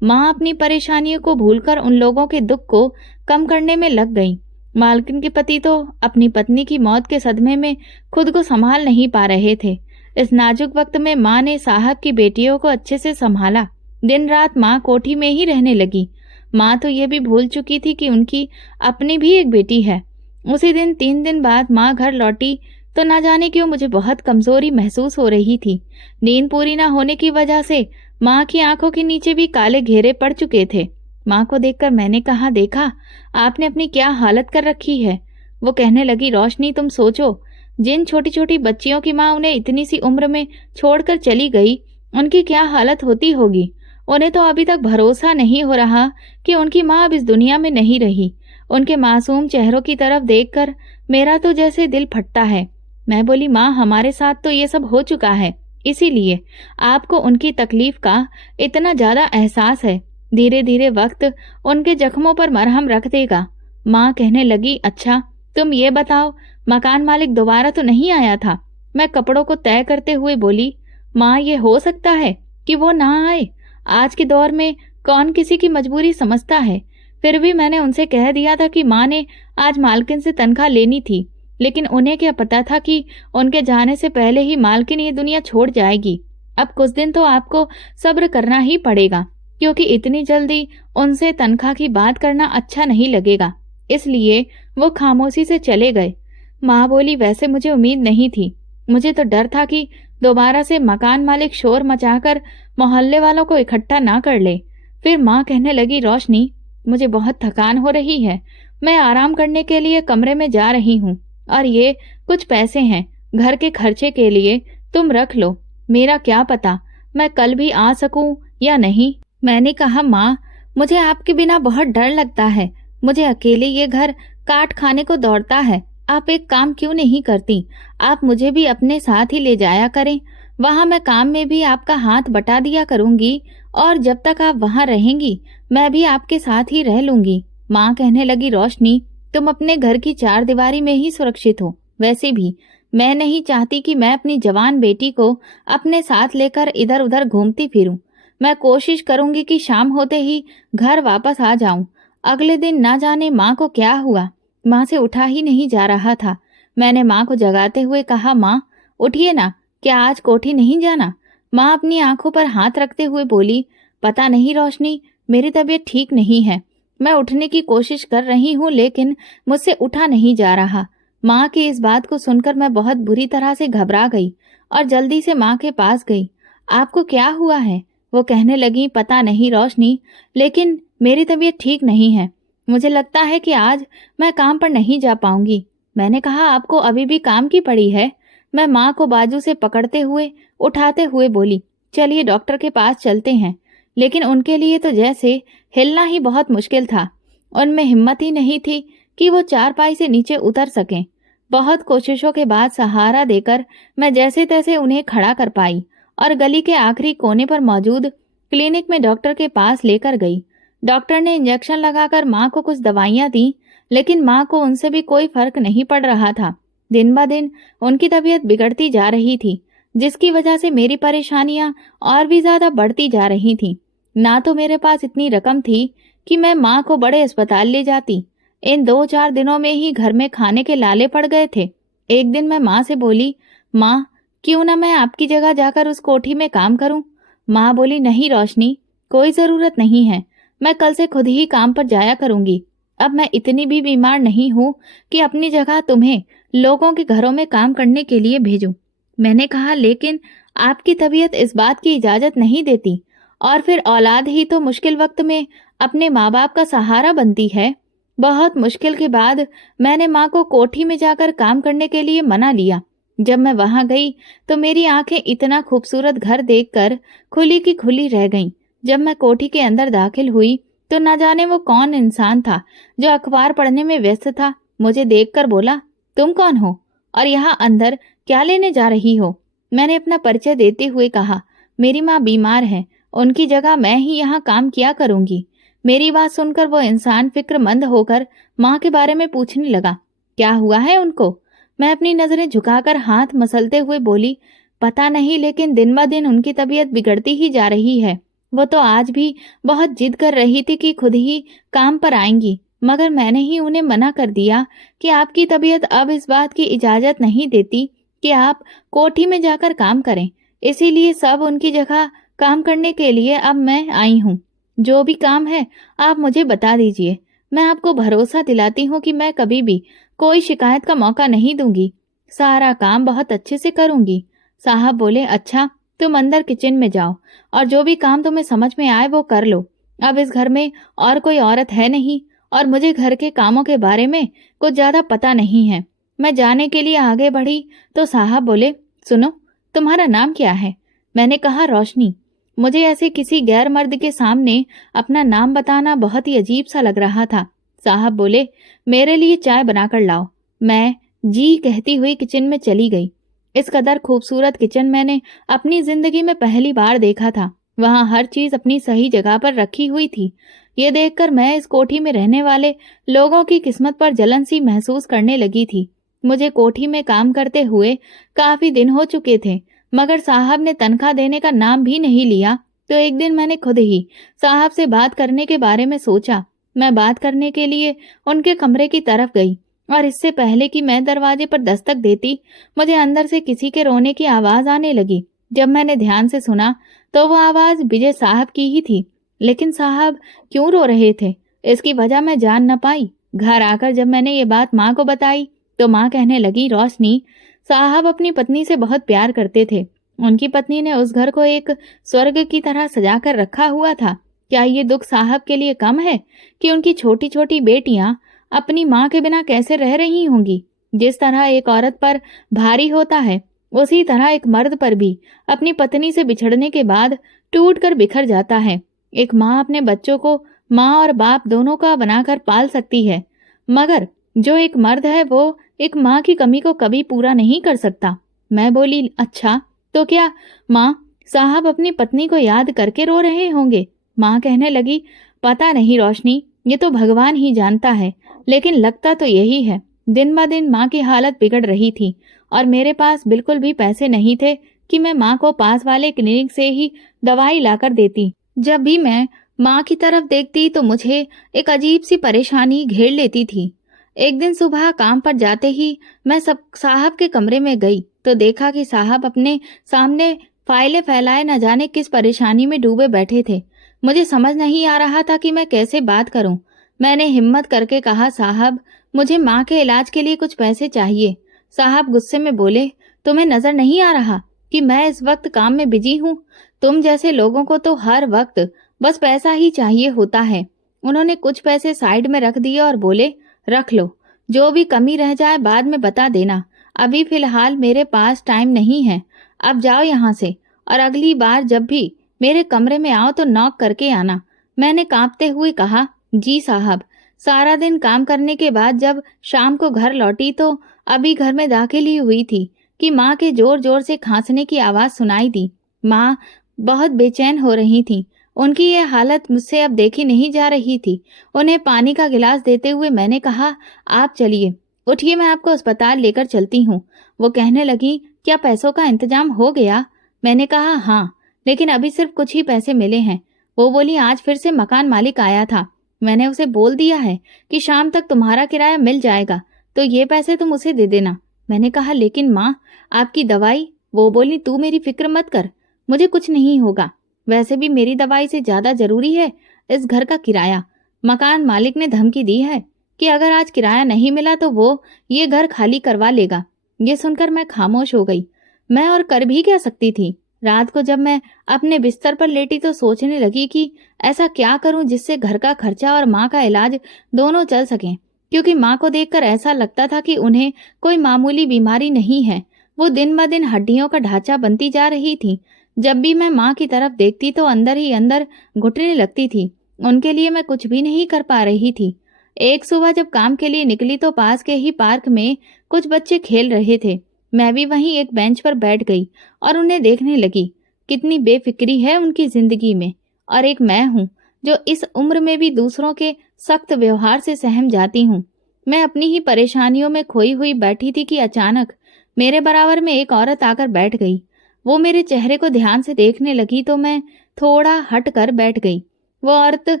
माँ अपनी परेशानियों को भूलकर उन लोगों के दुख को कम करने में लग गईं। मालकिन के पति तो अपनी पत्नी की मौत के सदमे में खुद को संभाल नहीं पा रहे थे। इस नाजुक वक्त में माँ ने साहब की बेटियों को अच्छे से संभाला। दिन रात माँ कोठी में ही रहने लगी। माँ तो ये भी भूल चुकी थी कि उनकी अपनी भी एक बेटी है। उसी दिन 3 दिन बाद माँ घर लौटी तो ना जाने क्यों मुझे बहुत कमजोरी महसूस हो रही थी। नींद पूरी ना होने की वजह से माँ की आंखों के नीचे भी काले घेरे पड़ चुके थे। माँ को देखकर मैंने कहा, देखा आपने अपनी क्या हालत कर रखी है। वो कहने लगी, रोशनी तुम सोचो, जिन छोटी छोटी बच्चियों की माँ उन्हें इतनी सी उम्र में छोड़कर चली गई, उनकी क्या हालत होती होगी। उन्हें तो अभी तक भरोसा नहीं हो रहा कि उनकी माँ अब इस दुनिया में नहीं रही। उनके मासूम चेहरों की तरफ देखकर मेरा तो जैसे दिल फटता है। मैं बोली, माँ हमारे साथ तो ये सब हो चुका है, इसीलिए आपको उनकी तकलीफ का इतना ज्यादा एहसास है। धीरे धीरे वक्त उनके जख्मों पर मरहम रख देगा। माँ कहने लगी, अच्छा तुम ये बताओ, मकान मालिक दोबारा तो नहीं आया था। मैं कपड़ों को तय करते हुए बोली, माँ ये हो सकता है कि वो ना आए। आज के दौर में कौन किसी की मजबूरी समझता है। फिर भी मैंने उनसे कह दिया था कि माँ ने आज मालकिन से तनख्वाह लेनी थी, लेकिन उन्हें क्या पता था कि उनके जाने से पहले ही मालकिन ये दुनिया छोड़ जाएगी। अब कुछ दिन तो आपको सब्र करना ही पड़ेगा, क्योंकि इतनी जल्दी उनसे तनख्वाह की बात करना अच्छा नहीं लगेगा। इसलिए वो खामोशी से चले गए। माँ बोली, वैसे मुझे उम्मीद नहीं थी। मुझे तो डर था कि दोबारा से मकान मालिक शोर मचाकर मोहल्ले वालों को इकट्ठा ना कर ले। फिर माँ कहने लगी, रोशनी मुझे बहुत थकान हो रही है, मैं आराम करने के लिए कमरे में जा रही हूँ, और ये कुछ पैसे हैं घर के खर्चे के लिए, तुम रख लो। मेरा क्या पता मैं कल भी आ सकूं या नहीं। मैंने कहा, माँ मुझे आपके बिना बहुत डर लगता है। मुझे अकेले ये घर काट खाने को दौड़ता है। आप एक काम क्यों नहीं करती, आप मुझे भी अपने साथ ही ले जाया करें। वहां मैं काम में भी आपका हाथ बटा दिया करूंगी, और जब तक आप वहां रहेंगी मैं भी आपके साथ ही रह लूंगी। माँ कहने लगी, रोशनी तुम अपने घर की 4 दीवारी में ही सुरक्षित हो। वैसे भी मैं नहीं चाहती कि मैं अपनी जवान बेटी को अपने साथ लेकर इधर उधर घूमती फिरूं। मैं कोशिश करूंगी कि शाम होते ही घर वापस आ जाऊं। अगले दिन ना जाने माँ को क्या हुआ, माँ से उठा ही नहीं जा रहा था। मैंने माँ को जगाते हुए कहा, माँ उठिए ना, क्या आज कोठी नहीं जाना। माँ अपनी आंखों पर हाथ रखते हुए बोली, पता नहीं रोशनी, मेरी तबीयत ठीक नहीं है। मैं उठने की कोशिश कर रही हूँ, लेकिन मुझसे उठा नहीं जा रहा। माँ की इस बात को सुनकर मैं बहुत बुरी तरह से घबरा गई और जल्दी से माँ के पास गई। आपको क्या हुआ है? वो कहने लगी, पता नहीं रोशनी, लेकिन मेरी तबीयत ठीक नहीं है। मुझे लगता है कि आज मैं काम पर नहीं जा पाऊंगी। मैंने कहा, आपको अभी भी काम की पड़ी है? मैं माँ को बाजू से पकड़ते हुए उठाते हुए बोली, चलिए डॉक्टर के पास चलते हैं। लेकिन उनके लिए तो जैसे हिलना ही बहुत मुश्किल था। उनमें हिम्मत ही नहीं थी कि वो चारपाई से नीचे उतर सकें। बहुत कोशिशों के बाद सहारा देकर मैं जैसे तैसे उन्हें खड़ा कर पाई और गली के आखिरी कोने पर मौजूद क्लिनिक में डॉक्टर के पास लेकर गई। डॉक्टर ने इंजेक्शन लगाकर माँ को कुछ दवाइयाँ दी, लेकिन माँ को उनसे भी कोई फर्क नहीं पड़ रहा था। दिन ब दिन उनकी तबीयत बिगड़ती जा रही थी, जिसकी वजह से मेरी परेशानियां और भी ज्यादा बढ़ती जा रही थीं। ना तो मेरे पास इतनी रकम थी कि मैं माँ को बड़े अस्पताल ले जाती। इन 2-4 दिनों में ही घर में खाने के लाले पड़ गए थे। एक दिन मैं माँ से बोली, माँ क्यों ना मैं आपकी जगह जाकर उस कोठी में काम करूं। माँ बोली, नहीं रोशनी, कोई जरूरत नहीं है, मैं कल से खुद ही काम पर जाया करूंगी। अब मैं इतनी भी बीमार नहीं हूँ कि अपनी जगह तुम्हें लोगों के घरों में काम करने के लिए भेजूं। मैंने कहा, लेकिन आपकी तबीयत इस बात की इजाजत नहीं देती, और फिर औलाद ही तो मुश्किल वक्त में अपने माँ बाप का सहारा बनती है। बहुत मुश्किल के बाद मैंने माँ को कोठी में जाकर काम करने के लिए मना लिया। जब मैं वहां गई तो मेरी आंखें इतना खूबसूरत घर देखकर खुली की खुली रह गईं। जब मैं कोठी के अंदर दाखिल हुई तो न जाने वो कौन इंसान था जो अखबार पढ़ने में व्यस्त था। मुझे देखकर बोला, तुम कौन हो और यहाँ अंदर क्या लेने जा रही हो? मैंने अपना परिचय देते हुए कहा, मेरी माँ बीमार है, उनकी जगह मैं ही यहाँ काम किया करूंगी। मेरी बात सुनकर वो इंसान फिक्रमंद होकर माँ के बारे में पूछने लगा, क्या हुआ है उनको? मैं अपनी नजरें झुकाकर हाथ मसलते हुए बोली, पता नहीं, लेकिन दिन ब दिन उनकी तबीयत बिगड़ती ही जा रही है। वो तो आज भी बहुत जिद कर रही थी कि खुद ही काम पर आएंगी, मगर मैंने ही उन्हें मना कर दिया कि आपकी तबीयत अब इस बात की इजाजत नहीं देती कि आप कोठी में जाकर काम करें। इसीलिए सब उनकी जगह काम करने के लिए अब मैं आई हूँ। जो भी काम है आप मुझे बता दीजिए। मैं आपको भरोसा दिलाती हूँ कि मैं कभी भी कोई शिकायत का मौका नहीं दूंगी। सारा काम बहुत अच्छे से करूंगी। साहब बोले, अच्छा, तुम अंदर किचन में जाओ और जो भी काम तुम्हें समझ में आए वो कर लो। अब इस घर में और कोई औरत है नहीं और मुझे घर के कामों के बारे में कुछ ज्यादा पता नहीं है। मैं जाने के लिए आगे बढ़ी तो साहब बोले, सुनो, तुम्हारा नाम क्या है? मैंने कहा, रोशनी। मुझे ऐसे किसी गैर मर्द के सामने अपना नाम बताना बहुत ही अजीब सा लग रहा था। साहब बोले, मेरे लिए चाय बनाकर लाओ। मैं जी कहती हुई किचन में चली गई। इस कदर खूबसूरत किचन मैंने अपनी जिंदगी में पहली बार देखा था। वहां हर चीज अपनी सही जगह पर रखी हुई थी। ये देखकर मैं इस कोठी में रहने वाले लोगों की किस्मत पर जलन सी महसूस करने लगी थी। मुझे कोठी में काम करते हुए काफी दिन हो चुके थे, मगर साहब ने तनख्वाह देने का नाम भी नहीं लिया। तो एक दिन मैंने खुद ही साहब से बात करने के बारे में सोचा। मैं बात करने के लिए उनके कमरे की तरफ गई और इससे पहले कि मैं दरवाजे पर दस्तक देती, मुझे अंदर से किसी के रोने की आवाज आने लगी। जब मैंने ध्यान से सुना तो वो आवाज विजय साहब की ही थी। लेकिन साहब क्यों रो रहे थे, इसकी वजह मैं जान न पाई। घर आकर जब मैंने ये बात माँ को बताई तो माँ कहने लगी, रोशनी, साहब अपनी पत्नी से बहुत प्यार करते थे। उनकी पत्नी ने उस घर को एक स्वर्ग की तरह सजा कर रखा हुआ था। क्या ये दुख साहब के लिए कम है कि उनकी छोटी छोटी बेटियां अपनी माँ के बिना कैसे रह रही होंगी? जिस तरह एक औरत पर भारी होता है, उसी तरह एक मर्द पर भी अपनी पत्नी से बिछड़ने के बाद टूट कर बिखर जाता है। एक माँ अपने बच्चों को माँ और बाप दोनों का बनाकर पाल सकती है, मगर जो एक मर्द है वो एक माँ की कमी को कभी पूरा नहीं कर सकता। मैं बोली, अच्छा, तो क्या माँ साहब अपनी पत्नी को याद करके रो रहे होंगे? माँ कहने लगी, पता नहीं रोशनी, ये तो भगवान ही जानता है, लेकिन लगता तो यही है। दिन ब दिन माँ की हालत बिगड़ रही थी और मेरे पास बिल्कुल भी पैसे नहीं थे कि मैं माँ को पास वाले क्लिनिक से ही दवाई लाकर देती। जब भी मैं माँ की तरफ देखती तो मुझे एक अजीब सी परेशानी घेर लेती थी। एक दिन सुबह काम पर जाते ही मैं साहब के कमरे में गई तो देखा कि साहब अपने सामने फाइलें फैलाए न जाने किस परेशानी में डूबे बैठे थे। मुझे समझ नहीं आ रहा था कि मैं कैसे बात करूं। मैंने हिम्मत करके कहा, साहब, मुझे माँ के इलाज के लिए कुछ पैसे चाहिए। साहब गुस्से में बोले, तुम्हें नजर नहीं आ रहा कि मैं इस वक्त काम में बिजी हूँ? तुम जैसे लोगों को तो हर वक्त बस पैसा ही चाहिए होता है। उन्होंने कुछ पैसे साइड में रख दिए और बोले, रख लो, जो भी कमी रह जाए बाद में बता देना। अभी फिलहाल मेरे पास टाइम नहीं है। अब जाओ यहाँ से, और अगली बार जब भी मेरे कमरे में आओ तो नॉक करके आना। मैंने कांपते हुए कहा, जी साहब। सारा दिन काम करने के बाद जब शाम को घर लौटी तो अभी घर में दाखिल ही हुई थी कि माँ के जोर जोर से खांसने की आवाज सुनाई दी। माँ बहुत बेचैन हो रही थी। उनकी ये हालत मुझसे अब देखी नहीं जा रही थी। उन्हें पानी का गिलास देते हुए मैंने कहा, आप चलिए, उठिए, मैं आपको अस्पताल लेकर चलती हूँ। वो कहने लगी, क्या पैसों का इंतजाम हो गया? मैंने कहा, हाँ, लेकिन अभी सिर्फ कुछ ही पैसे मिले हैं। वो बोली, आज फिर से मकान मालिक आया था। मैंने उसे बोल दिया है कि शाम तक तुम्हारा किराया मिल जाएगा, तो ये पैसे तुम उसे दे देना। मैंने कहा, लेकिन माँ, आपकी दवाई? वो बोली, तू मेरी फिक्र मत कर, मुझे कुछ नहीं होगा। वैसे भी मेरी दवाई से ज्यादा जरूरी है इस घर का किराया। मकान मालिक ने धमकी दी है कि अगर आज किराया नहीं मिला तो वो ये घर खाली करवा लेगा। ये सुनकर मैं खामोश हो गई। मैं और कर भी क्या सकती थी। रात को जब मैं अपने बिस्तर पर लेटी तो सोचने लगी कि ऐसा क्या करूं जिससे घर का खर्चा और माँ का इलाज दोनों चल सकें, क्योंकि माँ को देखकर ऐसा लगता था कि उन्हें कोई मामूली बीमारी नहीं है, वो दिन ब दिन हड्डियों का ढांचा बनती जा रही थी। जब भी मैं माँ की तरफ देखती तो अंदर ही अंदर घुटने लगती थी। उनके लिए मैं कुछ भी नहीं कर पा रही थी। एक सुबह जब काम के लिए निकली तो पास के ही पार्क में कुछ बच्चे खेल रहे थे। मैं भी वहीं एक बेंच पर बैठ गई और उन्हें देखने लगी। कितनी बेफिक्री है उनकी जिंदगी में, और एक मैं हूँ जो इस उम्र में भी दूसरों के सख्त व्यवहार से सहम जाती हूँ। मैं अपनी ही परेशानियों में खोई हुई बैठी थी कि अचानक मेरे बराबर में एक औरत आकर बैठ गई। वो मेरे चेहरे को ध्यान से देखने लगी तो मैं थोड़ा हट कर बैठ गई। वो औरत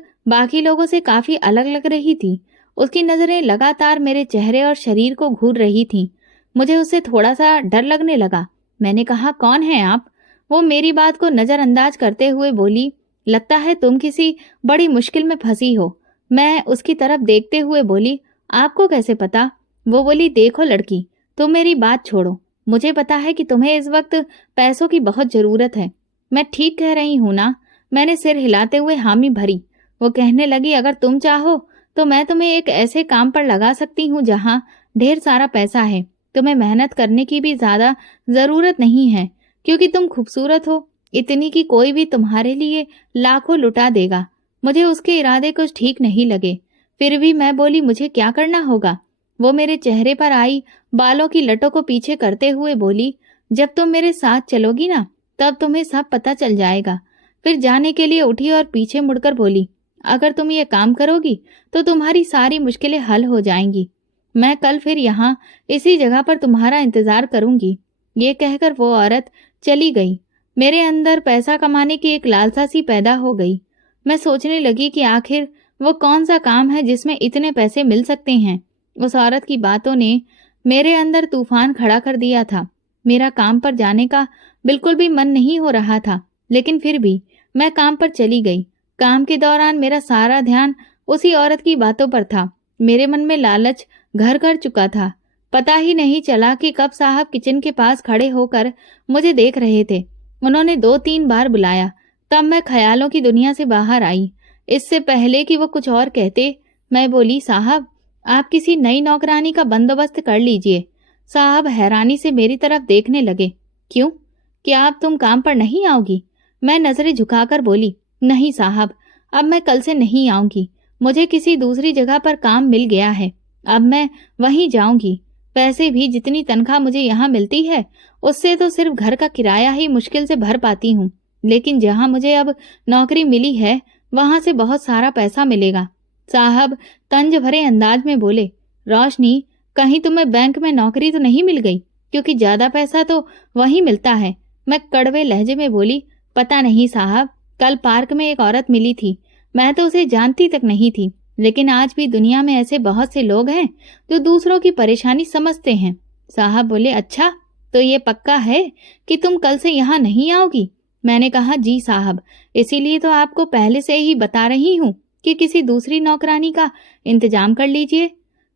बाकी लोगों से काफी अलग लग रही थी। उसकी नजरें लगातार मेरे चेहरे और शरीर को घूर रही थीं। मुझे उससे थोड़ा सा डर लगने लगा। मैंने कहा, कौन है आप? वो मेरी बात को नजरअंदाज करते हुए बोली, लगता है तुम किसी बड़ी मुश्किल में फंसी हो। मैं उसकी तरफ देखते हुए बोली, आपको कैसे पता? वो बोली, देखो लड़की, तुम मेरी बात छोड़ो। मुझे पता है कि तुम्हें इस वक्त पैसों की बहुत जरूरत है। मैं ठीक कह रही हूं ना? मैंने सिर हिलाते हुए हामी भरी। वो कहने लगी, अगर तुम चाहो तो मैं तुम्हें एक ऐसे काम पर लगा सकती हूँ जहाँ ढेर सारा पैसा है। तुम्हें मेहनत करने की भी ज्यादा जरूरत नहीं है, क्योंकि तुम खूबसूरत हो, इतनी कि कोई भी तुम्हारे लिए लाखों लुटा देगा। मुझे उसके इरादे कुछ ठीक नहीं लगे। फिर भी मैं बोली, मुझे क्या करना होगा? वो मेरे चेहरे पर आई बालों की लटों को पीछे करते हुए बोली, जब तुम मेरे साथ चलोगी ना तब तुम्हें सब पता चल जाएगा। फिर जाने के लिए उठी और पीछे मुड़कर बोली, अगर तुम ये काम करोगी तो तुम्हारी सारी मुश्किलें हल हो जाएंगी। मैं कल फिर यहाँ इसी जगह पर तुम्हारा इंतजार करूंगी। ये कहकर वो औरत चली गई। मेरे अंदर पैसा कमाने की एक लालसा सी पैदा हो गई। मैं सोचने लगी कि आखिर वो कौन सा काम है जिसमें इतने पैसे मिल सकते हैं। उस औरत की बातों ने मेरे अंदर तूफान खड़ा कर दिया था। मेरा काम पर जाने का बिल्कुल भी मन नहीं हो रहा था, लेकिन फिर भी मैं काम पर चली गई। काम के दौरान मेरा सारा ध्यान उसी औरत की बातों पर था। मेरे मन में लालच घर कर चुका था। पता ही नहीं चला कि कब साहब किचन के पास खड़े होकर मुझे देख रहे थे। उन्होंने 2-3 बार बुलाया, तब मैं ख्यालों की दुनिया से बाहर आई। इससे पहले कि वो कुछ और कहते, मैं बोली, साहब आप किसी नई नौकरानी का बंदोबस्त कर लीजिए। साहब हैरानी से मेरी तरफ देखने लगे। क्यों? क्या अब तुम काम पर नहीं आओगी? मैं नजरें झुकाकर बोली, नहीं साहब, अब मैं कल से नहीं आऊंगी। मुझे किसी दूसरी जगह पर काम मिल गया है, अब मैं वहीं जाऊंगी। पैसे भी जितनी तनख्वाह मुझे यहाँ मिलती है उससे तो सिर्फ घर का किराया ही मुश्किल से भर पाती हूँ, लेकिन जहाँ मुझे अब नौकरी मिली है वहां से बहुत सारा पैसा मिलेगा। साहब तंज भरे अंदाज में बोले, रोशनी, कहीं तुम्हें बैंक में नौकरी तो नहीं मिल गई? क्योंकि ज्यादा पैसा तो वहीं मिलता है। मैं कड़वे लहजे में बोली, पता नहीं साहब, कल पार्क में एक औरत मिली थी। मैं तो उसे जानती तक नहीं थी, लेकिन आज भी दुनिया में ऐसे बहुत से लोग हैं जो दूसरों की परेशानी समझते हैं। साहब बोले, अच्छा तो ये पक्का है कि तुम कल से यहाँ नहीं आओगी? मैंने कहा, जी साहब, इसीलिए तो आपको पहले से ही बता रही हूँ कि किसी दूसरी नौकरानी का इंतजाम कर लीजिए।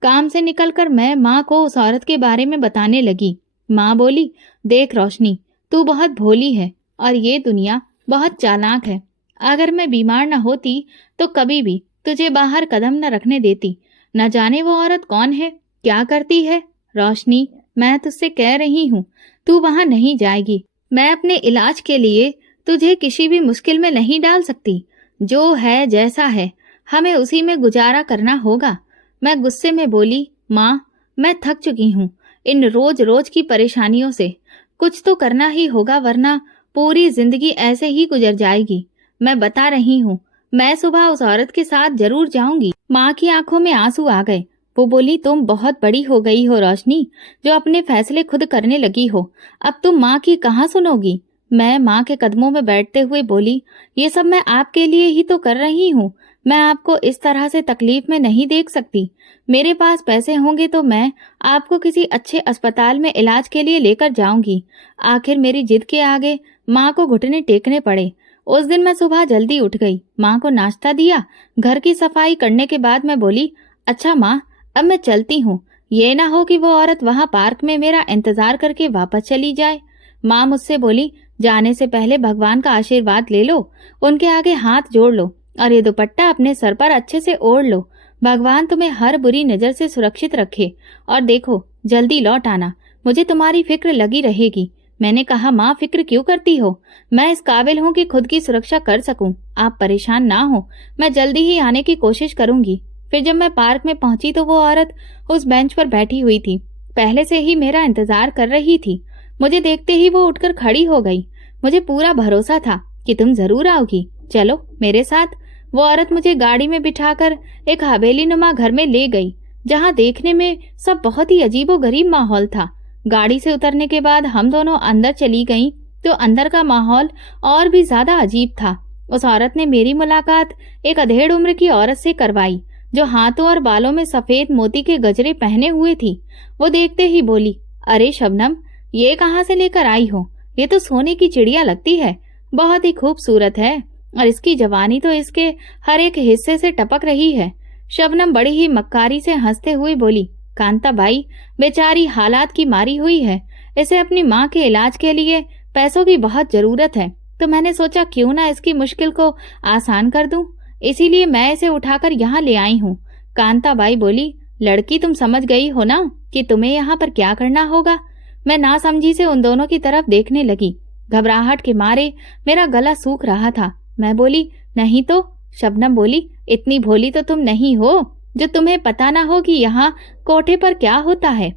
काम से निकलकर मैं माँ को उस औरत के बारे में बताने लगी। माँ बोली, देख रोशनी, तू बहुत भोली है और ये दुनिया बहुत चालाक है। अगर मैं बीमार न होती तो कभी भी तुझे बाहर कदम न रखने देती। न जाने वो औरत कौन है, क्या करती है। रोशनी, मैं तुझसे कह रही हूँ, तू वहां नहीं जाएगी। मैं अपने इलाज के लिए तुझे किसी भी मुश्किल में नहीं डाल सकती। जो है जैसा है, हमें उसी में गुजारा करना होगा। मैं गुस्से में बोली, माँ, मैं थक चुकी हूँ इन रोज रोज की परेशानियों से। कुछ तो करना ही होगा, वरना पूरी जिंदगी ऐसे ही गुजर जाएगी। मैं बता रही हूँ, मैं सुबह उस औरत के साथ जरूर जाऊंगी। माँ की आंखों में आंसू आ गए। वो बोली, तुम बहुत बड़ी हो गई हो रोशनी, जो अपने फैसले खुद करने लगी हो। अब तुम माँ की कहाँ सुनोगी। मैं माँ के कदमों में बैठते हुए बोली, ये सब मैं आपके लिए ही तो कर रही हूँ। मैं आपको इस तरह से तकलीफ में नहीं देख सकती। मेरे पास पैसे होंगे तो मैं आपको किसी अच्छे अस्पताल में इलाज के लिए लेकर जाऊंगी। आखिर मेरी जिद के आगे माँ को घुटने टेकने पड़े। उस दिन मैं सुबह जल्दी उठ गई, माँ को नाश्ता दिया। घर की सफाई करने के बाद मैं बोली, अच्छा माँ, अब मैं चलती हूँ। ये ना हो कि वो औरत वहाँ पार्क में मेरा इंतजार करके वापस चली जाए। माँ मुझसे बोली, जाने से पहले भगवान का आशीर्वाद ले लो, उनके आगे हाथ जोड़ लो और ये दुपट्टा अपने सर पर अच्छे से ओढ़ लो। भगवान तुम्हें हर बुरी नजर से सुरक्षित रखे। और देखो, जल्दी लौट आना, मुझे तुम्हारी फिक्र लगी रहेगी। मैंने कहा, माँ फिक्र क्यों करती हो? मैं इस काबिल हूँ कि खुद की सुरक्षा कर सकूं। आप परेशान ना हो, मैं जल्दी ही आने की कोशिश करूंगी। फिर जब मैं पार्क में पहुंची तो वो औरत उस बेंच पर बैठी हुई थी, पहले से ही मेरा इंतजार कर रही थी। मुझे देखते ही वो उठकर खड़ी हो गई। मुझे पूरा भरोसा था कि तुम जरूर आओगी, चलो मेरे साथ। वो औरत मुझे गाड़ी में बिठाकर एक हवेली नुमा घर में ले गई, जहाँ देखने में सब बहुत ही अजीबोगरीब माहौल था। गाड़ी से उतरने के बाद हम दोनों अंदर चली गईं, तो अंदर का माहौल और भी ज्यादा अजीब था। उस औरत ने मेरी मुलाकात एक अधेड़ उम्र की औरत से करवाई, जो हाथों और बालों में सफेद मोती के गजरे पहने हुए थी। वो देखते ही बोली, अरे शबनम, ये कहाँ से लेकर आई हो? ये तो सोने की चिड़िया लगती है, बहुत ही खूबसूरत है और इसकी जवानी तो इसके हर एक हिस्से से टपक रही है। शबनम बड़ी ही मक्कारी से हंसते हुए बोली, कांता बाई बेचारी हालात की मारी हुई है, इसे अपनी माँ के इलाज के लिए पैसों की बहुत जरूरत है, तो मैंने सोचा क्यों ना इसकी मुश्किल को आसान कर दूं, इसीलिए मैं इसे उठाकर यहाँ ले आई हूँ। कांता बाई बोली, लड़की तुम समझ गई हो ना कि तुम्हें यहाँ पर क्या करना होगा? मैं नासमझी से उन दोनों की तरफ देखने लगी। घबराहट के मारे मेरा गला सूख रहा था। मैं बोली, नहीं तो। शबनम बोली, इतनी भोली तो तुम नहीं हो जो तुम्हें पता ना हो कि यहाँ कोठे पर क्या होता है।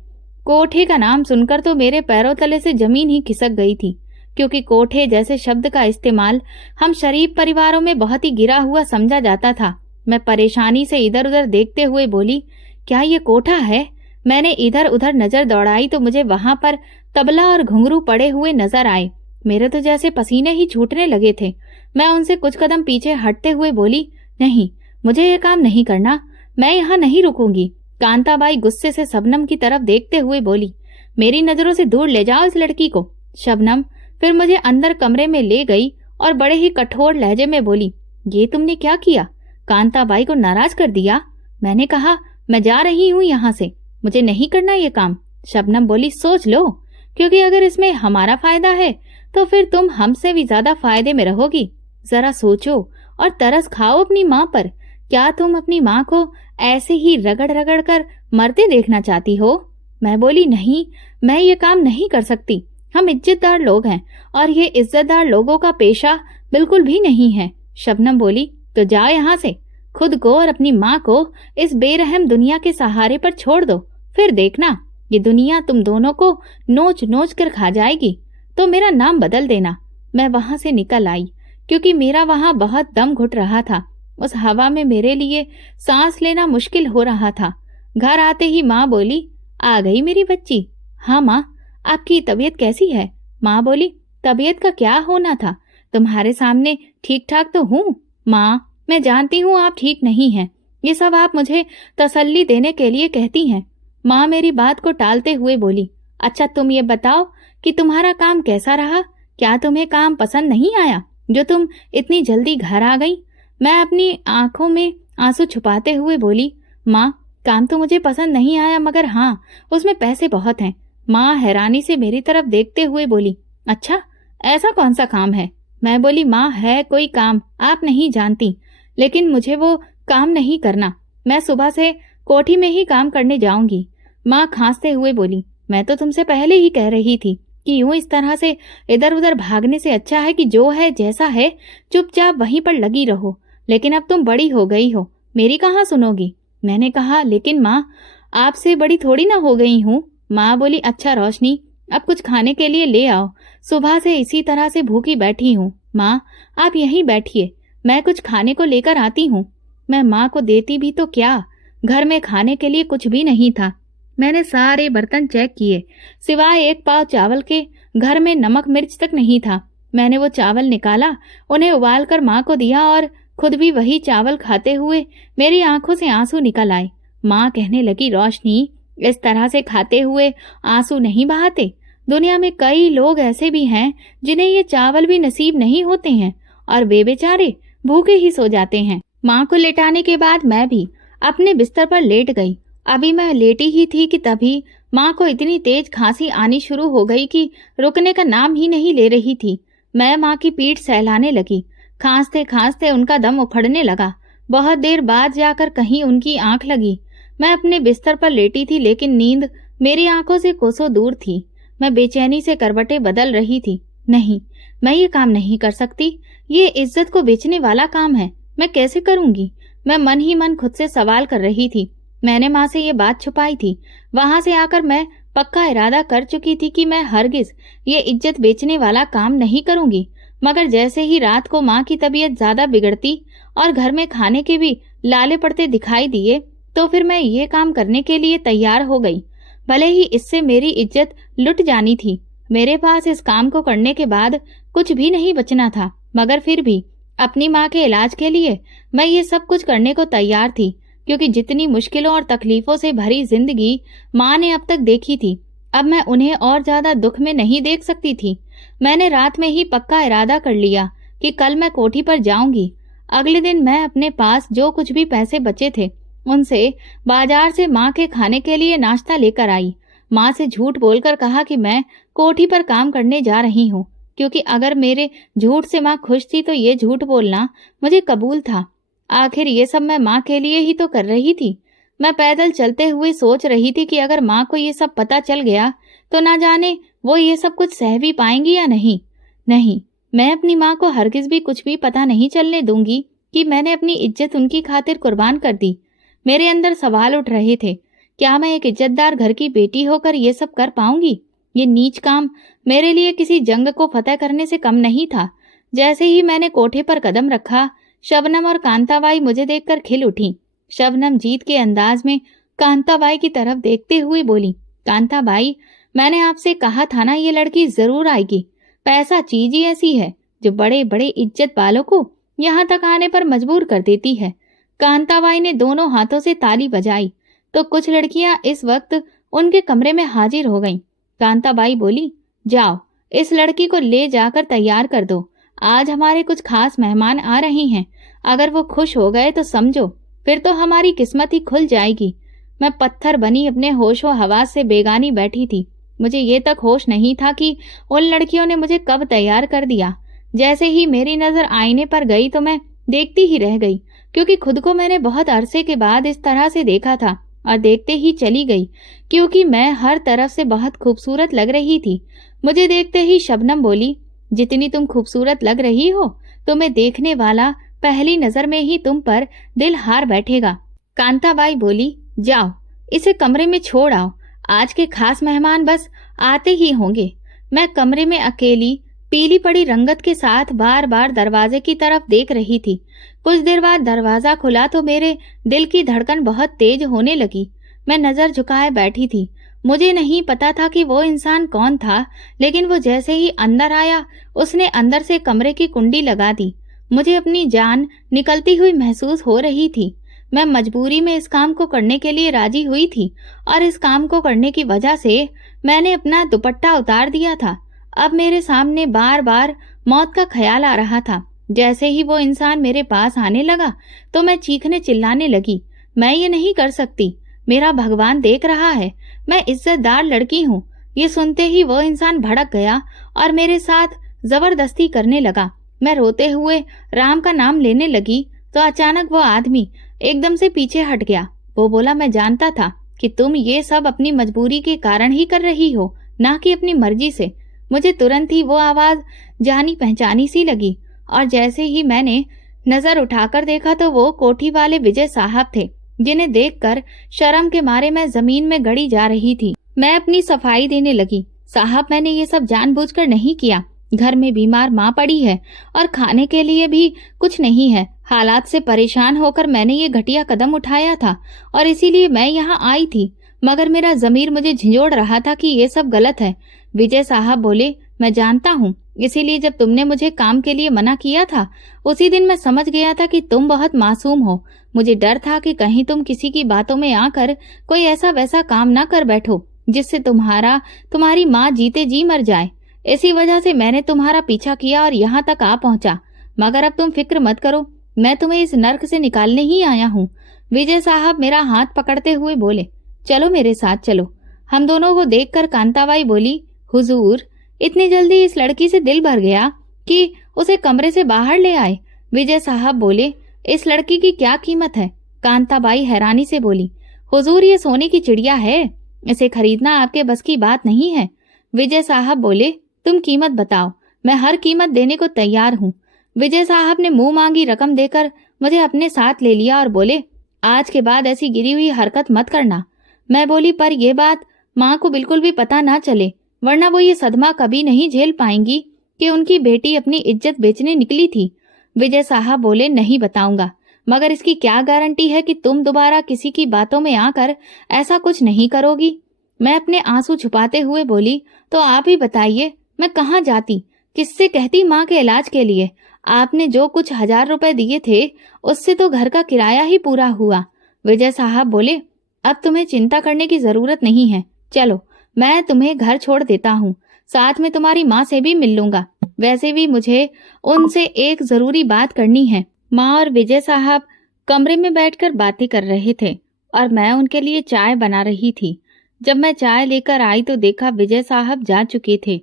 कोठे का नाम सुनकर तो मेरे पैरों तले से जमीन ही खिसक गई थी, क्योंकि कोठे जैसे शब्द का इस्तेमाल हम शरीफ परिवारों में बहुत ही गिरा हुआ समझा जाता था। मैं परेशानी से इधर उधर देखते हुए बोली, क्या ये कोठा है? मैंने इधर उधर नजर दौड़ाई तो मुझे वहां पर तबला और घुंघरू पड़े हुए नजर आए। मेरे तो जैसे पसीने ही छूटने लगे थे। मैं उनसे कुछ कदम पीछे हटते हुए बोली, नहीं, मुझे ये काम नहीं करना, मैं यहाँ नहीं रुकूंगी। कांताबाई गुस्से से शबनम की तरफ देखते हुए बोली, मेरी नजरों से दूर ले जाओ इस लड़की को। शबनम फिर मुझे अंदर कमरे में ले गई और बड़े ही कठोर लहजे में बोली, ये तुमने क्या किया? कांताबाई को नाराज कर दिया? मैंने कहा, मैं जा रही हूँ यहाँ से, मुझे नहीं करना ये काम। शबनम बोली, सोच लो, क्योंकि अगर इसमें हमारा फायदा है तो फिर तुम हमसे भी ज्यादा फायदे में रहोगी। जरा सोचो और तरस खाओ अपनी माँ पर। क्या तुम अपनी माँ को ऐसे ही रगड़ रगड़ कर मरते देखना चाहती हो? मैं बोली, नहीं, मैं ये काम नहीं कर सकती। हम इज्जतदार लोग हैं और ये इज्जतदार लोगों का पेशा बिल्कुल भी नहीं है। शबनम बोली, तो जाओ यहाँ से, खुद को और अपनी माँ को इस बेरहम दुनिया के सहारे पर छोड़ दो, फिर देखना ये दुनिया तुम दोनों को नोच नोच कर खा जाएगी। तो मेरा नाम बदल देना। मैं वहां से निकल आई, क्योंकि मेरा वहां बहुत दम घुट रहा था। उस हवा में मेरे लिए सांस लेना मुश्किल हो रहा था। घर आते ही माँ बोली, आ गई मेरी बच्ची? हाँ माँ, आपकी तबीयत कैसी है? माँ बोली, तबीयत का क्या होना था, तुम्हारे सामने ठीक ठाक तो हूँ। माँ, मैं जानती हूँ आप ठीक नहीं हैं, ये सब आप मुझे तसल्ली देने के लिए कहती हैं। माँ मेरी बात को टालते हुए बोली, अच्छा तुम ये बताओ कि तुम्हारा काम कैसा रहा? क्या तुम्हें काम पसंद नहीं आया जो तुम इतनी जल्दी घर आ गई? मैं अपनी आंखों में आंसू छुपाते हुए बोली, माँ काम तो मुझे पसंद नहीं आया, मगर हाँ उसमें पैसे बहुत हैं। माँ हैरानी से मेरी तरफ देखते हुए बोली, अच्छा ऐसा कौन सा काम है? मैं बोली, माँ है कोई काम आप नहीं जानती, लेकिन मुझे वो काम नहीं करना। मैं सुबह से कोठी में ही काम करने जाऊंगी। माँ खांसते हुए बोली, मैं तो तुमसे पहले ही कह रही थी कि यूं इस तरह से इधर उधर भागने से अच्छा है कि जो है जैसा है चुपचाप वहीं पर लगी रहो, लेकिन अब तुम बड़ी हो गई हो, मेरी कहाँ सुनोगी? मैंने कहा, लेकिन माँ आपसे बड़ी थोड़ी ना हो गई हूँ। माँ बोली, अच्छा रोशनी, अब कुछ खाने के लिए ले आओ, सुबह से इसी तरह से भूखी बैठी हूँ। माँ आप यहीं बैठिए, मैं कुछ खाने को लेकर आती हूँ। मैं माँ को देती भी तो क्या, घर में खाने के लिए कुछ भी नहीं था। मैंने सारे बर्तन चेक किए, सिवाय एक पाव चावल के घर में नमक मिर्च तक नहीं था। मैंने वो चावल निकाला, उन्हें उबाल कर माँ को दिया और खुद भी वही चावल खाते हुए मेरी आंखों से आंसू निकल आए। माँ कहने लगी, रोशनी इस तरह से खाते हुए आंसू नहीं बहाते। दुनिया में कई लोग ऐसे भी हैं जिन्हें ये चावल भी नसीब नहीं होते हैं और वे बेचारे भूखे ही सो जाते हैं। माँ को लेटाने के बाद मैं भी अपने बिस्तर पर लेट गई। अभी मैं लेटी ही थी कि तभी माँ को इतनी तेज खांसी आनी शुरू हो गई कि रुकने का नाम ही नहीं ले रही थी। मैं माँ की पीठ सहलाने लगी। खांसते खांसते उनका दम उखड़ने लगा। बहुत देर बाद जाकर कहीं उनकी आंख लगी। मैं अपने बिस्तर पर लेटी थी, लेकिन नींद मेरी आंखों से कोसों दूर थी। मैं बेचैनी से करवटें बदल रही थी। नहीं, मैं ये काम नहीं कर सकती। ये इज्जत को बेचने वाला काम है। मैं कैसे करूंगी? मैं मन ही मन खुद से सवाल कर रही थी। मैंने माँ से ये बात छुपाई थी। वहां से आकर मैं पक्का इरादा कर चुकी थी कि मैं हरगिज ये इज्जत बेचने वाला काम नहीं करूंगी। मगर जैसे ही रात को माँ की तबीयत ज्यादा बिगड़ती और घर में खाने के भी लाले पड़ते दिखाई दिए, तो फिर मैं ये काम करने के लिए तैयार हो गई। भले ही इससे मेरी इज्जत लुट जानी थी। मेरे पास इस काम को करने के बाद कुछ भी नहीं बचना था, मगर फिर भी अपनी माँ के इलाज के लिए मैं ये सब कुछ करने को तैयार थी, क्योंकि जितनी मुश्किलों और तकलीफों से भरी जिंदगी माँ ने अब तक देखी थी, अब मैं उन्हें और ज्यादा दुख में नहीं देख सकती थी। मैंने रात में ही पक्का इरादा कर लिया कि कल मैं कोठी पर जाऊंगी। अगले दिन मैं अपने पास जो कुछ भी पैसे बचे थे उनसे बाजार से माँ के खाने के लिए नाश्ता लेकर आई। माँ से झूठ बोलकर कहा कि मैं कोठी पर काम करने जा रही हूँ, क्योंकि अगर मेरे झूठ से माँ खुश थी तो ये झूठ बोलना मुझे कबूल था। आखिर ये सब मैं माँ के लिए ही तो कर रही थी। मैं पैदल चलते हुए सोच रही थी कि अगर माँ को ये सब पता चल गया तो ना जाने वो ये सब कुछ सह भी पाएंगी या नहीं। नहीं, मैं अपनी माँ को हरगिज भी कुछ भी पता नहीं चलने दूंगी कि मैंने अपनी इज्जत उनकी खातिर कुर्बान कर दी। मेरे अंदर सवाल उठ रहे थे, क्या मैं एक इज्जतदार घर की बेटी होकर ये सब कर पाऊंगी? ये नीच काम मेरे लिए किसी जंग को फतेह करने से कम नहीं था। जैसे ही मैंने कोठे पर कदम रखा, शबनम और कांताबाई मुझे देखकर खिल उठी। शबनम जीत के अंदाज में कांताबाई की तरफ देखते हुए बोली, कांताबाई, मैंने आपसे कहा था ना, ये लड़की जरूर आएगी। पैसा चीज ही ऐसी है जो बड़े बड़े इज्जत वालों को यहाँ तक आने पर मजबूर कर देती है। कांताबाई ने दोनों हाथों से ताली बजाई तो कुछ लड़कियां इस वक्त उनके कमरे में हाजिर हो गईं। कांताबाई बोली, जाओ इस लड़की को ले जाकर तैयार कर दो। आज हमारे कुछ खास मेहमान आ रहे हैं। अगर वो खुश हो गए तो समझो फिर तो हमारी किस्मत ही खुल जाएगी। मैं पत्थर बनी अपने होशो हवास से बेगानी बैठी थी। मुझे ये तक होश नहीं था कि उन लड़कियों ने मुझे कब तैयार कर दिया। जैसे ही मेरी नजर आईने पर गई तो मैं देखती ही रह गई, क्योंकि खुद को मैंने बहुत अरसे के बाद इस तरह से देखा था और देखते ही चली गई, क्योंकि मैं हर तरफ से बहुत खूबसूरत लग रही थी। मुझे देखते ही शबनम बोली, जितनी तुम खूबसूरत लग रही हो तुम्हें देखने वाला पहली नजर में ही तुम पर दिल हार बैठेगा। कांताबाई बोली, जाओ इसे कमरे में छोड़ आओ। आज के खास मेहमान बस आते ही होंगे। मैं कमरे में अकेली पीली पड़ी रंगत के साथ बार बार दरवाजे की तरफ देख रही थी। कुछ देर बाद दरवाजा खुला तो मेरे दिल की धड़कन बहुत तेज होने लगी। मैं नजर झुकाए बैठी थी। मुझे नहीं पता था कि वो इंसान कौन था, लेकिन वो जैसे ही अंदर आया उसने अंदर से कमरे की कुंडी लगा दी। मुझे अपनी जान निकलती हुई महसूस हो रही थी। मैं मजबूरी में इस काम को करने के लिए राजी हुई थी और इस काम को करने की वजह से मैंने अपना दुपट्टा उतार दिया था। अब मेरे सामने बार बार मौत का ख्याल आ रहा था। जैसे ही वो इंसान मेरे पास आने लगा तो मैं चीखने चिल्लाने लगी, मैं ये नहीं कर सकती, मेरा भगवान देख रहा है, मैं इज्जतदार लड़की हूँ। ये सुनते ही वो इंसान भड़क गया और मेरे साथ जबरदस्ती करने लगा। मैं रोते हुए राम का नाम लेने लगी तो अचानक वो आदमी एकदम से पीछे हट गया। वो बोला, मैं जानता था कि तुम ये सब अपनी मजबूरी के कारण ही कर रही हो, ना कि अपनी मर्जी से। मुझे तुरंत ही वो आवाज जानी पहचानी सी लगी और जैसे ही मैंने नजर उठाकर देखा तो वो कोठी वाले विजय साहब थे, जिन्हें देखकर शर्म के मारे मैं जमीन में गड़ी जा रही थी। मैं अपनी सफाई देने लगी। साहब, मैंने ये सब जानबूझकर नहीं किया। घर में बीमार माँ पड़ी है और खाने के लिए भी कुछ नहीं है। हालात से परेशान होकर मैंने ये घटिया कदम उठाया था और इसीलिए मैं यहाँ आई थी, मगर मेरा जमीर मुझे झिंझोड़ रहा था कि ये सब गलत है। विजय साहब बोले, मैं जानता हूँ, इसीलिए जब तुमने मुझे काम के लिए मना किया था उसी दिन मैं समझ गया था कि तुम बहुत मासूम हो। मुझे डर था कि कहीं तुम किसी की बातों में आकर कोई ऐसा वैसा काम ना कर बैठो जिससे तुम्हारी माँ जीते जी मर जाए। इसी वजह से मैंने तुम्हारा पीछा किया और यहाँ तक आ पहुंचा। मगर अब तुम फिक्र मत करो, मैं तुम्हें इस नर्क से निकालने ही आया हूँ। विजय साहब मेरा हाथ पकड़ते हुए बोले, चलो मेरे साथ चलो। हम दोनों को देखकर कांताबाई बोली, हुजूर, इतनी जल्दी इस लड़की से दिल भर गया कि उसे कमरे से बाहर ले आए। विजय साहब बोले, इस लड़की की क्या कीमत है? कांताबाई हैरानी से बोली, हुजूर, ये सोने की चिड़िया है, इसे खरीदना आपके बस की बात नहीं है। विजय साहब बोले, तुम कीमत बताओ, मैं हर कीमत देने को तैयार हूँ। विजय साहब ने मुंह मांगी रकम देकर मुझे अपने साथ ले लिया और बोले, आज के बाद ऐसी गिरी हुई हरकत मत करना। मैं बोली, पर यह बात माँ को बिल्कुल भी पता ना चले, वरना वो ये सदमा कभी नहीं झेल पाएंगी कि उनकी बेटी अपनी इज्जत बेचने निकली थी। विजय साहब बोले, नहीं बताऊंगा, मगर इसकी क्या गारंटी है कि तुम दोबारा किसी की बातों में आकर ऐसा कुछ नहीं करोगी? मैं अपने आंसू छुपाते हुए बोली, तो आप ही बताइए, मैं कहाँ जाती, किससे कहती माँ के इलाज के लिए? आपने जो कुछ 1000 रुपए दिए थे उससे तो घर का किराया ही पूरा हुआ। विजय साहब बोले, अब तुम्हें चिंता करने की जरूरत नहीं है, चलो मैं तुम्हें घर छोड़ देता हूँ, साथ में तुम्हारी माँ से भी मिल लूंगा। वैसे भी मुझे उनसे एक जरूरी बात करनी है। माँ और विजय साहब कमरे में बैठकर बातें कर रहे थे और मैं उनके लिए चाय बना रही थी। जब मैं चाय लेकर आई तो देखा विजय साहब जा चुके थे।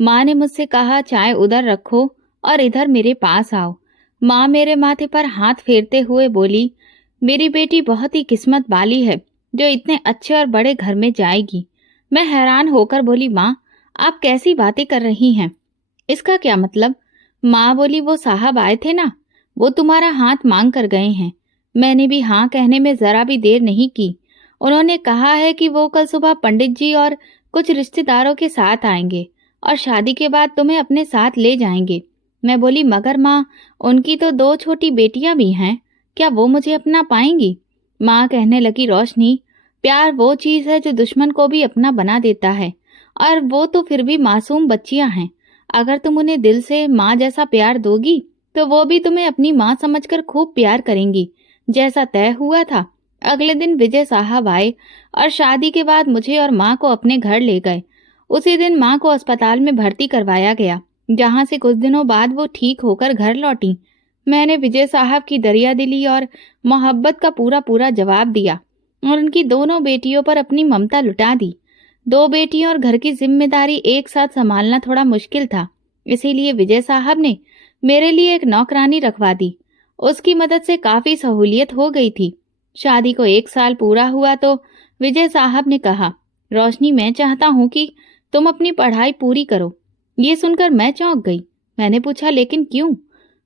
माँ ने मुझसे कहा, चाय उधर रखो और इधर मेरे पास आओ। माँ मेरे माथे पर हाथ फेरते हुए बोली, मेरी बेटी बहुत ही किस्मत वाली है जो इतने अच्छे और बड़े घर में जाएगी। मैं हैरान होकर बोली, माँ आप कैसी बातें कर रही हैं, इसका क्या मतलब? माँ बोली, वो साहब आए थे ना, वो तुम्हारा हाथ मांग कर गए हैं। मैंने भी हाँ कहने में जरा भी देर नहीं की। उन्होंने कहा है कि वो कल सुबह पंडित जी और कुछ रिश्तेदारों के साथ आएंगे और शादी के बाद तुम्हें अपने साथ ले जाएंगे। मैं बोली, मगर माँ उनकी तो 2 छोटी बेटियां भी हैं, क्या वो मुझे अपना पाएंगी? माँ कहने लगी, रोशनी, प्यार वो चीज है जो दुश्मन को भी अपना बना देता है, और वो तो फिर भी मासूम बच्चियां हैं। अगर तुम उन्हें दिल से माँ जैसा प्यार दोगी तो वो भी तुम्हें अपनी माँ समझकर खूब प्यार करेंगी, जैसा तय हुआ था। अगले दिन विजय साहब आए और शादी के बाद मुझे और माँ को अपने घर ले गए। उसी दिन माँ को अस्पताल में भर्ती करवाया गया, जहाँ से कुछ दिनों बाद वो ठीक होकर घर लौटी। मैंने विजय साहब की दरियादिली और मोहब्बत का पूरा पूरा जवाब दिया और उनकी दोनों बेटियों पर अपनी ममता लुटा दी। 2 बेटियों और घर की जिम्मेदारी एक साथ संभालना थोड़ा मुश्किल था, इसीलिए विजय साहब ने मेरे लिए एक नौकरानी रखवा दी। उसकी मदद से काफी सहूलियत हो गई थी। शादी को 1 साल पूरा हुआ तो विजय साहब ने कहा, रोशनी, मैं चाहता हूँ कि तुम अपनी पढ़ाई पूरी करो। ये सुनकर मैं चौंक गई। मैंने पूछा, लेकिन क्यों?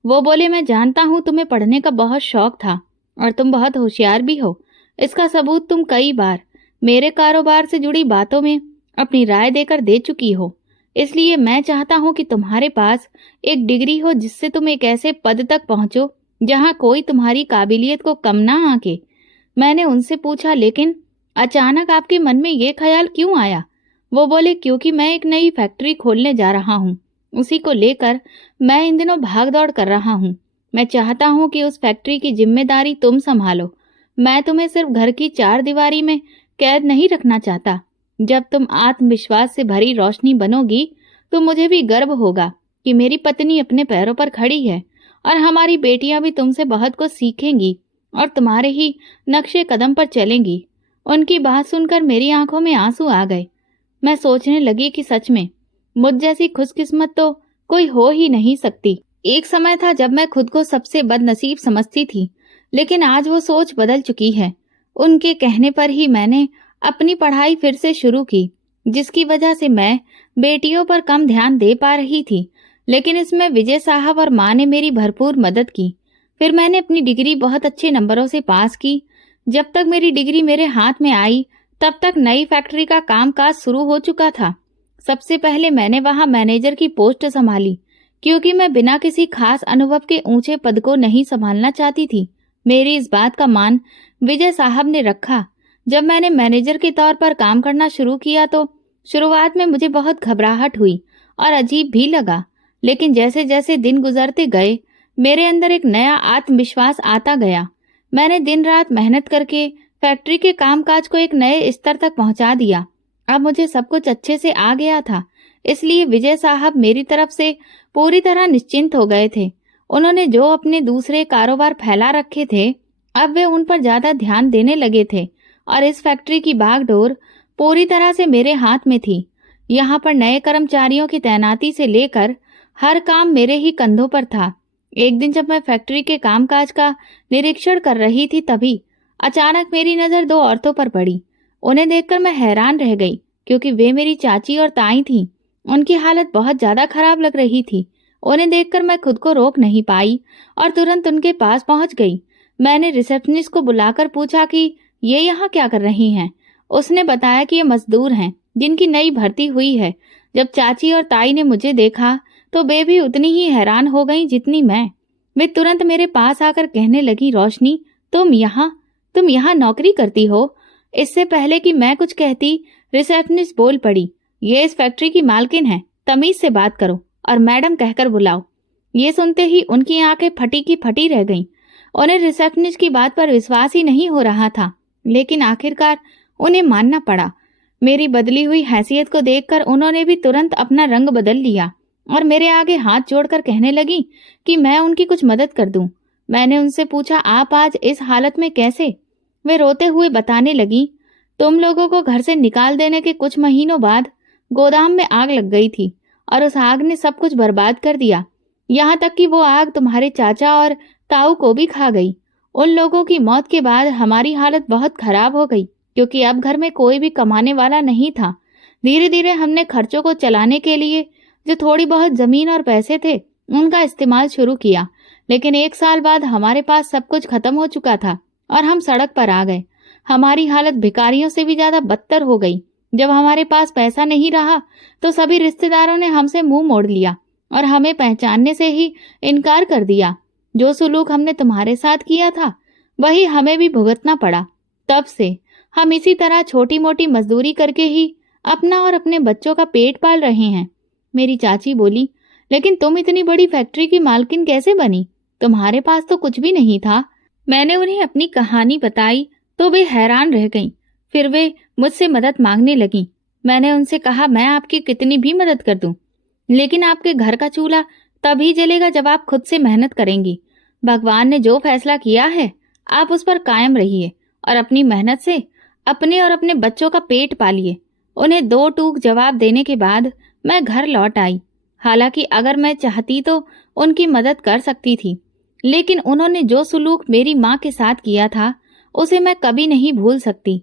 वो बोले, मैं जानता हूँ तुम्हें पढ़ने का बहुत शौक था और तुम बहुत होशियार भी हो। इसका सबूत तुम कई बार मेरे कारोबार से जुड़ी बातों में अपनी राय देकर दे चुकी हो। इसलिए मैं चाहता हूँ कि तुम्हारे पास एक डिग्री हो जिससे तुम एक ऐसे पद तक पहुंचो जहाँ कोई तुम्हारी काबिलियत को कम ना आके। मैंने उनसे पूछा, लेकिन अचानक आपके मन में ये ख्याल क्यों आया? वो बोले, क्योंकि मैं एक नई फैक्ट्री खोलने जा रहा हूँ, उसी को लेकर मैं इन दिनों भाग दौड़ कर रहा हूँ। मैं चाहता हूँ कि उस फैक्ट्री की जिम्मेदारी तुम संभालो। मैं तुम्हें सिर्फ घर की 4 दीवारी में कैद नहीं रखना चाहता। जब तुम आत्मविश्वास से भरी रोशनी बनोगी तो मुझे भी गर्व होगा कि मेरी पत्नी अपने पैरों पर खड़ी है और हमारी बेटियां भी तुमसे बहुत कुछ सीखेंगी और तुम्हारे ही नक्शे कदम पर चलेंगी। उनकी बात सुनकर मेरी आंखों में आंसू आ गए। मैं सोचने लगी कि सच में मुझ जैसी खुशकिस्मत तो कोई हो ही नहीं सकती। एक समय था जब मैं खुद को सबसे बदनसीब समझती थी, लेकिन आज वो सोच बदल चुकी है। उनके कहने पर ही मैंने अपनी पढ़ाई फिर से शुरू की, जिसकी वजह से मैं बेटियों पर कम ध्यान दे पा रही थी, लेकिन इसमें विजय साहब और माँ ने मेरी भरपूर मदद की। फिर मैंने अपनी डिग्री बहुत अच्छे नंबरों से पास की। जब तक मेरी डिग्री मेरे हाथ में आई तब तक नई फैक्ट्री का कामकाज शुरू हो चुका था। सबसे पहले मैंने वहां मैनेजर की पोस्ट संभाली, क्योंकि मैं बिना किसी खास अनुभव के ऊंचे पद को नहीं संभालना चाहती थी। मेरी इस बात का मान विजय साहब ने रखा। जब मैंने मैनेजर के तौर पर काम करना शुरू किया तो शुरुआत में मुझे बहुत घबराहट हुई और अजीब भी लगा, लेकिन जैसे जैसे दिन गुजरते गए मेरे अंदर एक नया आत्मविश्वास आता गया। मैंने दिन रात मेहनत करके फैक्ट्री के कामकाज को एक नए स्तर तक पहुंचा दिया। अब मुझे सब कुछ अच्छे से आ गया था, इसलिए विजय साहब मेरी तरफ से पूरी तरह निश्चिंत हो गए थे। उन्होंने जो अपने दूसरे कारोबार फैला रखे थे अब वे उन पर ज्यादा ध्यान देने लगे थे और इस फैक्ट्री की बागडोर पूरी तरह से मेरे हाथ में थी। यहाँ पर नए कर्मचारियों की तैनाती से लेकर हर काम मेरे ही कंधों पर था। एक दिन जब मैं फैक्ट्री के कामकाज का निरीक्षण कर रही थी, तभी अचानक मेरी नजर दो औरतों पर पड़ी। उन्हें देखकर मैं हैरान रह गई, क्योंकि वे मेरी चाची और ताई थीं। उनकी हालत बहुत ज्यादा खराब लग रही थी। उन्हें देखकर मैं खुद को रोक नहीं पाई और तुरंत उनके पास पहुंच गई। मैंने रिसेप्शनिस्ट को बुलाकर पूछा कि ये यहाँ क्या कर रही हैं। उसने बताया कि ये मजदूर हैं जिनकी नई भर्ती हुई है। जब चाची और ताई ने मुझे देखा तो वे भी उतनी ही हैरान हो गईं जितनी मैं। वे तुरंत मेरे पास आकर कहने लगी, रोशनी, तुम यहाँ नौकरी करती हो? इससे पहले कि मैं कुछ कहती, रिसेप्शनिस्ट बोल पड़ी, ये इस फैक्ट्री की मालकिन है, तमीज से बात करो और मैडम कहकर बुलाओ। ये सुनते ही उनकी आंखें फटी की फटी रह गईं। उन्हें रिसेप्शनिस्ट की बात पर विश्वास ही नहीं हो रहा था, लेकिन आखिरकार उन्हें मानना पड़ा। मेरी बदली हुई हैसियत को देखकर उन्होंने भी तुरंत अपना रंग बदल लिया और मेरे आगे हाथ जोड़कर कहने लगी कि मैं उनकी कुछ मदद कर दूं। मैंने उनसे पूछा, आप आज इस हालत में कैसे? वे रोते हुए बताने लगी, तुम लोगों को घर से निकाल देने के कुछ महीनों बाद गोदाम में आग लग गई थी और उस आग ने सब कुछ बर्बाद कर दिया। यहाँ तक कि वो आग तुम्हारे चाचा और ताऊ को भी खा गई। उन लोगों की मौत के बाद हमारी हालत बहुत खराब हो गई, क्योंकि अब घर में कोई भी कमाने वाला नहीं था। धीरे धीरे हमने खर्चों को चलाने के लिए जो थोड़ी बहुत जमीन और पैसे थे उनका इस्तेमाल शुरू किया, लेकिन 1 साल बाद हमारे पास सब कुछ खत्म हो चुका था और हम सड़क पर आ गए। हमारी हालत भिखारियों से भी ज्यादा बदतर हो गई। जब हमारे पास पैसा नहीं रहा तो सभी रिश्तेदारों ने हमसे मुंह मोड़ लिया और हमें पहचानने से ही इनकार कर दिया। जो सुलूक हमने तुम्हारे साथ किया था वही हमें भी भुगतना पड़ा। तब से हम इसी तरह छोटी मोटी मजदूरी करके ही अपना और अपने बच्चों का पेट पाल रहे हैं। मेरी चाची बोली, लेकिन तुम इतनी बड़ी फैक्ट्री की मालकिन कैसे बनी? तुम्हारे पास तो कुछ भी नहीं था। मैंने उन्हें अपनी कहानी बताई तो वे हैरान रह गईं। फिर वे मुझसे मदद मांगने लगीं। मैंने उनसे कहा, मैं आपकी कितनी भी मदद कर दूं, लेकिन आपके घर का चूल्हा तभी जलेगा जब आप खुद से मेहनत करेंगी। भगवान ने जो फैसला किया है आप उस पर कायम रहिए और अपनी मेहनत से अपने और अपने बच्चों का पेट पालिए। उन्हें 2 टूक जवाब देने के बाद मैं घर लौट आई। हालांकि अगर मैं चाहती तो उनकी मदद कर सकती थी, लेकिन उन्होंने जो सुलूक मेरी माँ के साथ किया था उसे मैं कभी नहीं भूल सकती।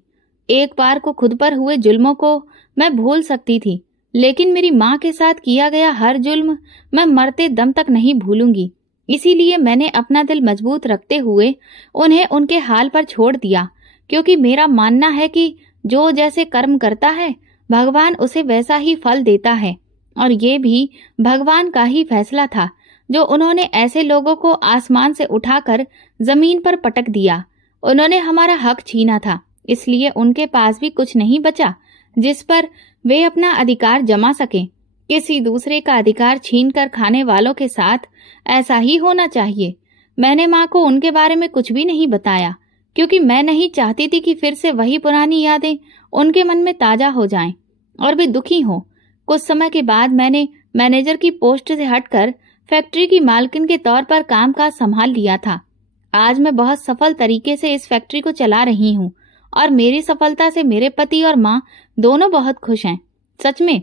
एक बार को खुद पर हुए जुल्मों को मैं भूल सकती थी, लेकिन मेरी माँ के साथ किया गया हर जुल्म मैं मरते दम तक नहीं भूलूंगी। इसीलिए मैंने अपना दिल मजबूत रखते हुए उन्हें उनके हाल पर छोड़ दिया, क्योंकि मेरा मानना है कि जो जैसे कर्म करता है भगवान उसे वैसा ही फल देता है। और ये भी भगवान का ही फैसला था जो उन्होंने ऐसे लोगों को आसमान से उठाकर जमीन पर पटक दिया। उन्होंने हमारा हक छीना था, इसलिए उनके पास भी कुछ नहीं बचा जिस पर वे अपना अधिकार जमा सकें। किसी दूसरे का अधिकार छीन कर खाने वालों के साथ ऐसा ही होना चाहिए। मैंने माँ को उनके बारे में कुछ भी नहीं बताया, क्योंकि मैं नहीं चाहती थी कि फिर से वही पुरानी यादें उनके मन में ताजा हो जाएं और वे दुखी हों। कुछ समय के बाद मैंने मैनेजर की पोस्ट से हटकर फैक्ट्री की मालकिन के तौर पर कामकाज संभाल लिया था। आज मैं बहुत सफल तरीके से इस फैक्ट्री को चला रही हूँ और मेरी सफलता से मेरे पति और माँ दोनों बहुत खुश हैं। सच में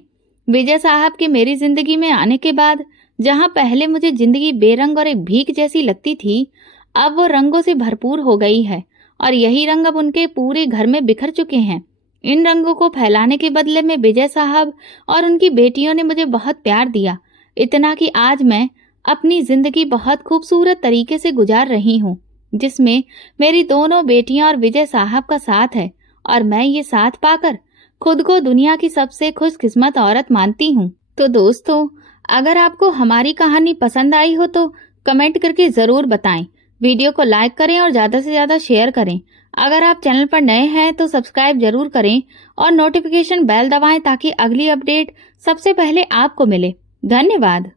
विजय साहब के मेरी जिंदगी में आने के बाद जहाँ पहले मुझे जिंदगी बेरंग और एक भीख जैसी लगती थी, अब वो रंगों से भरपूर हो गई है और यही रंग अब उनके पूरे घर में बिखर चुके हैं। इन रंगों को फैलाने के बदले में विजय साहब और उनकी बेटियों ने मुझे बहुत प्यार दिया, इतना कि आज मैं अपनी जिंदगी बहुत खूबसूरत तरीके से गुजार रही हूँ, जिसमें मेरी दोनों बेटियां और विजय साहब का साथ है। और मैं ये साथ पाकर खुद को दुनिया की सबसे खुशकिस्मत औरत मानती हूँ। तो दोस्तों, अगर आपको हमारी कहानी पसंद आई हो तो कमेंट करके जरूर बताएं। वीडियो को लाइक करें और ज्यादा से ज्यादा शेयर करें। अगर आप चैनल पर नए हैं तो सब्सक्राइब जरूर करें और नोटिफिकेशन बेल दबाएं ताकि अगली अपडेट सबसे पहले आपको मिले। धन्यवाद।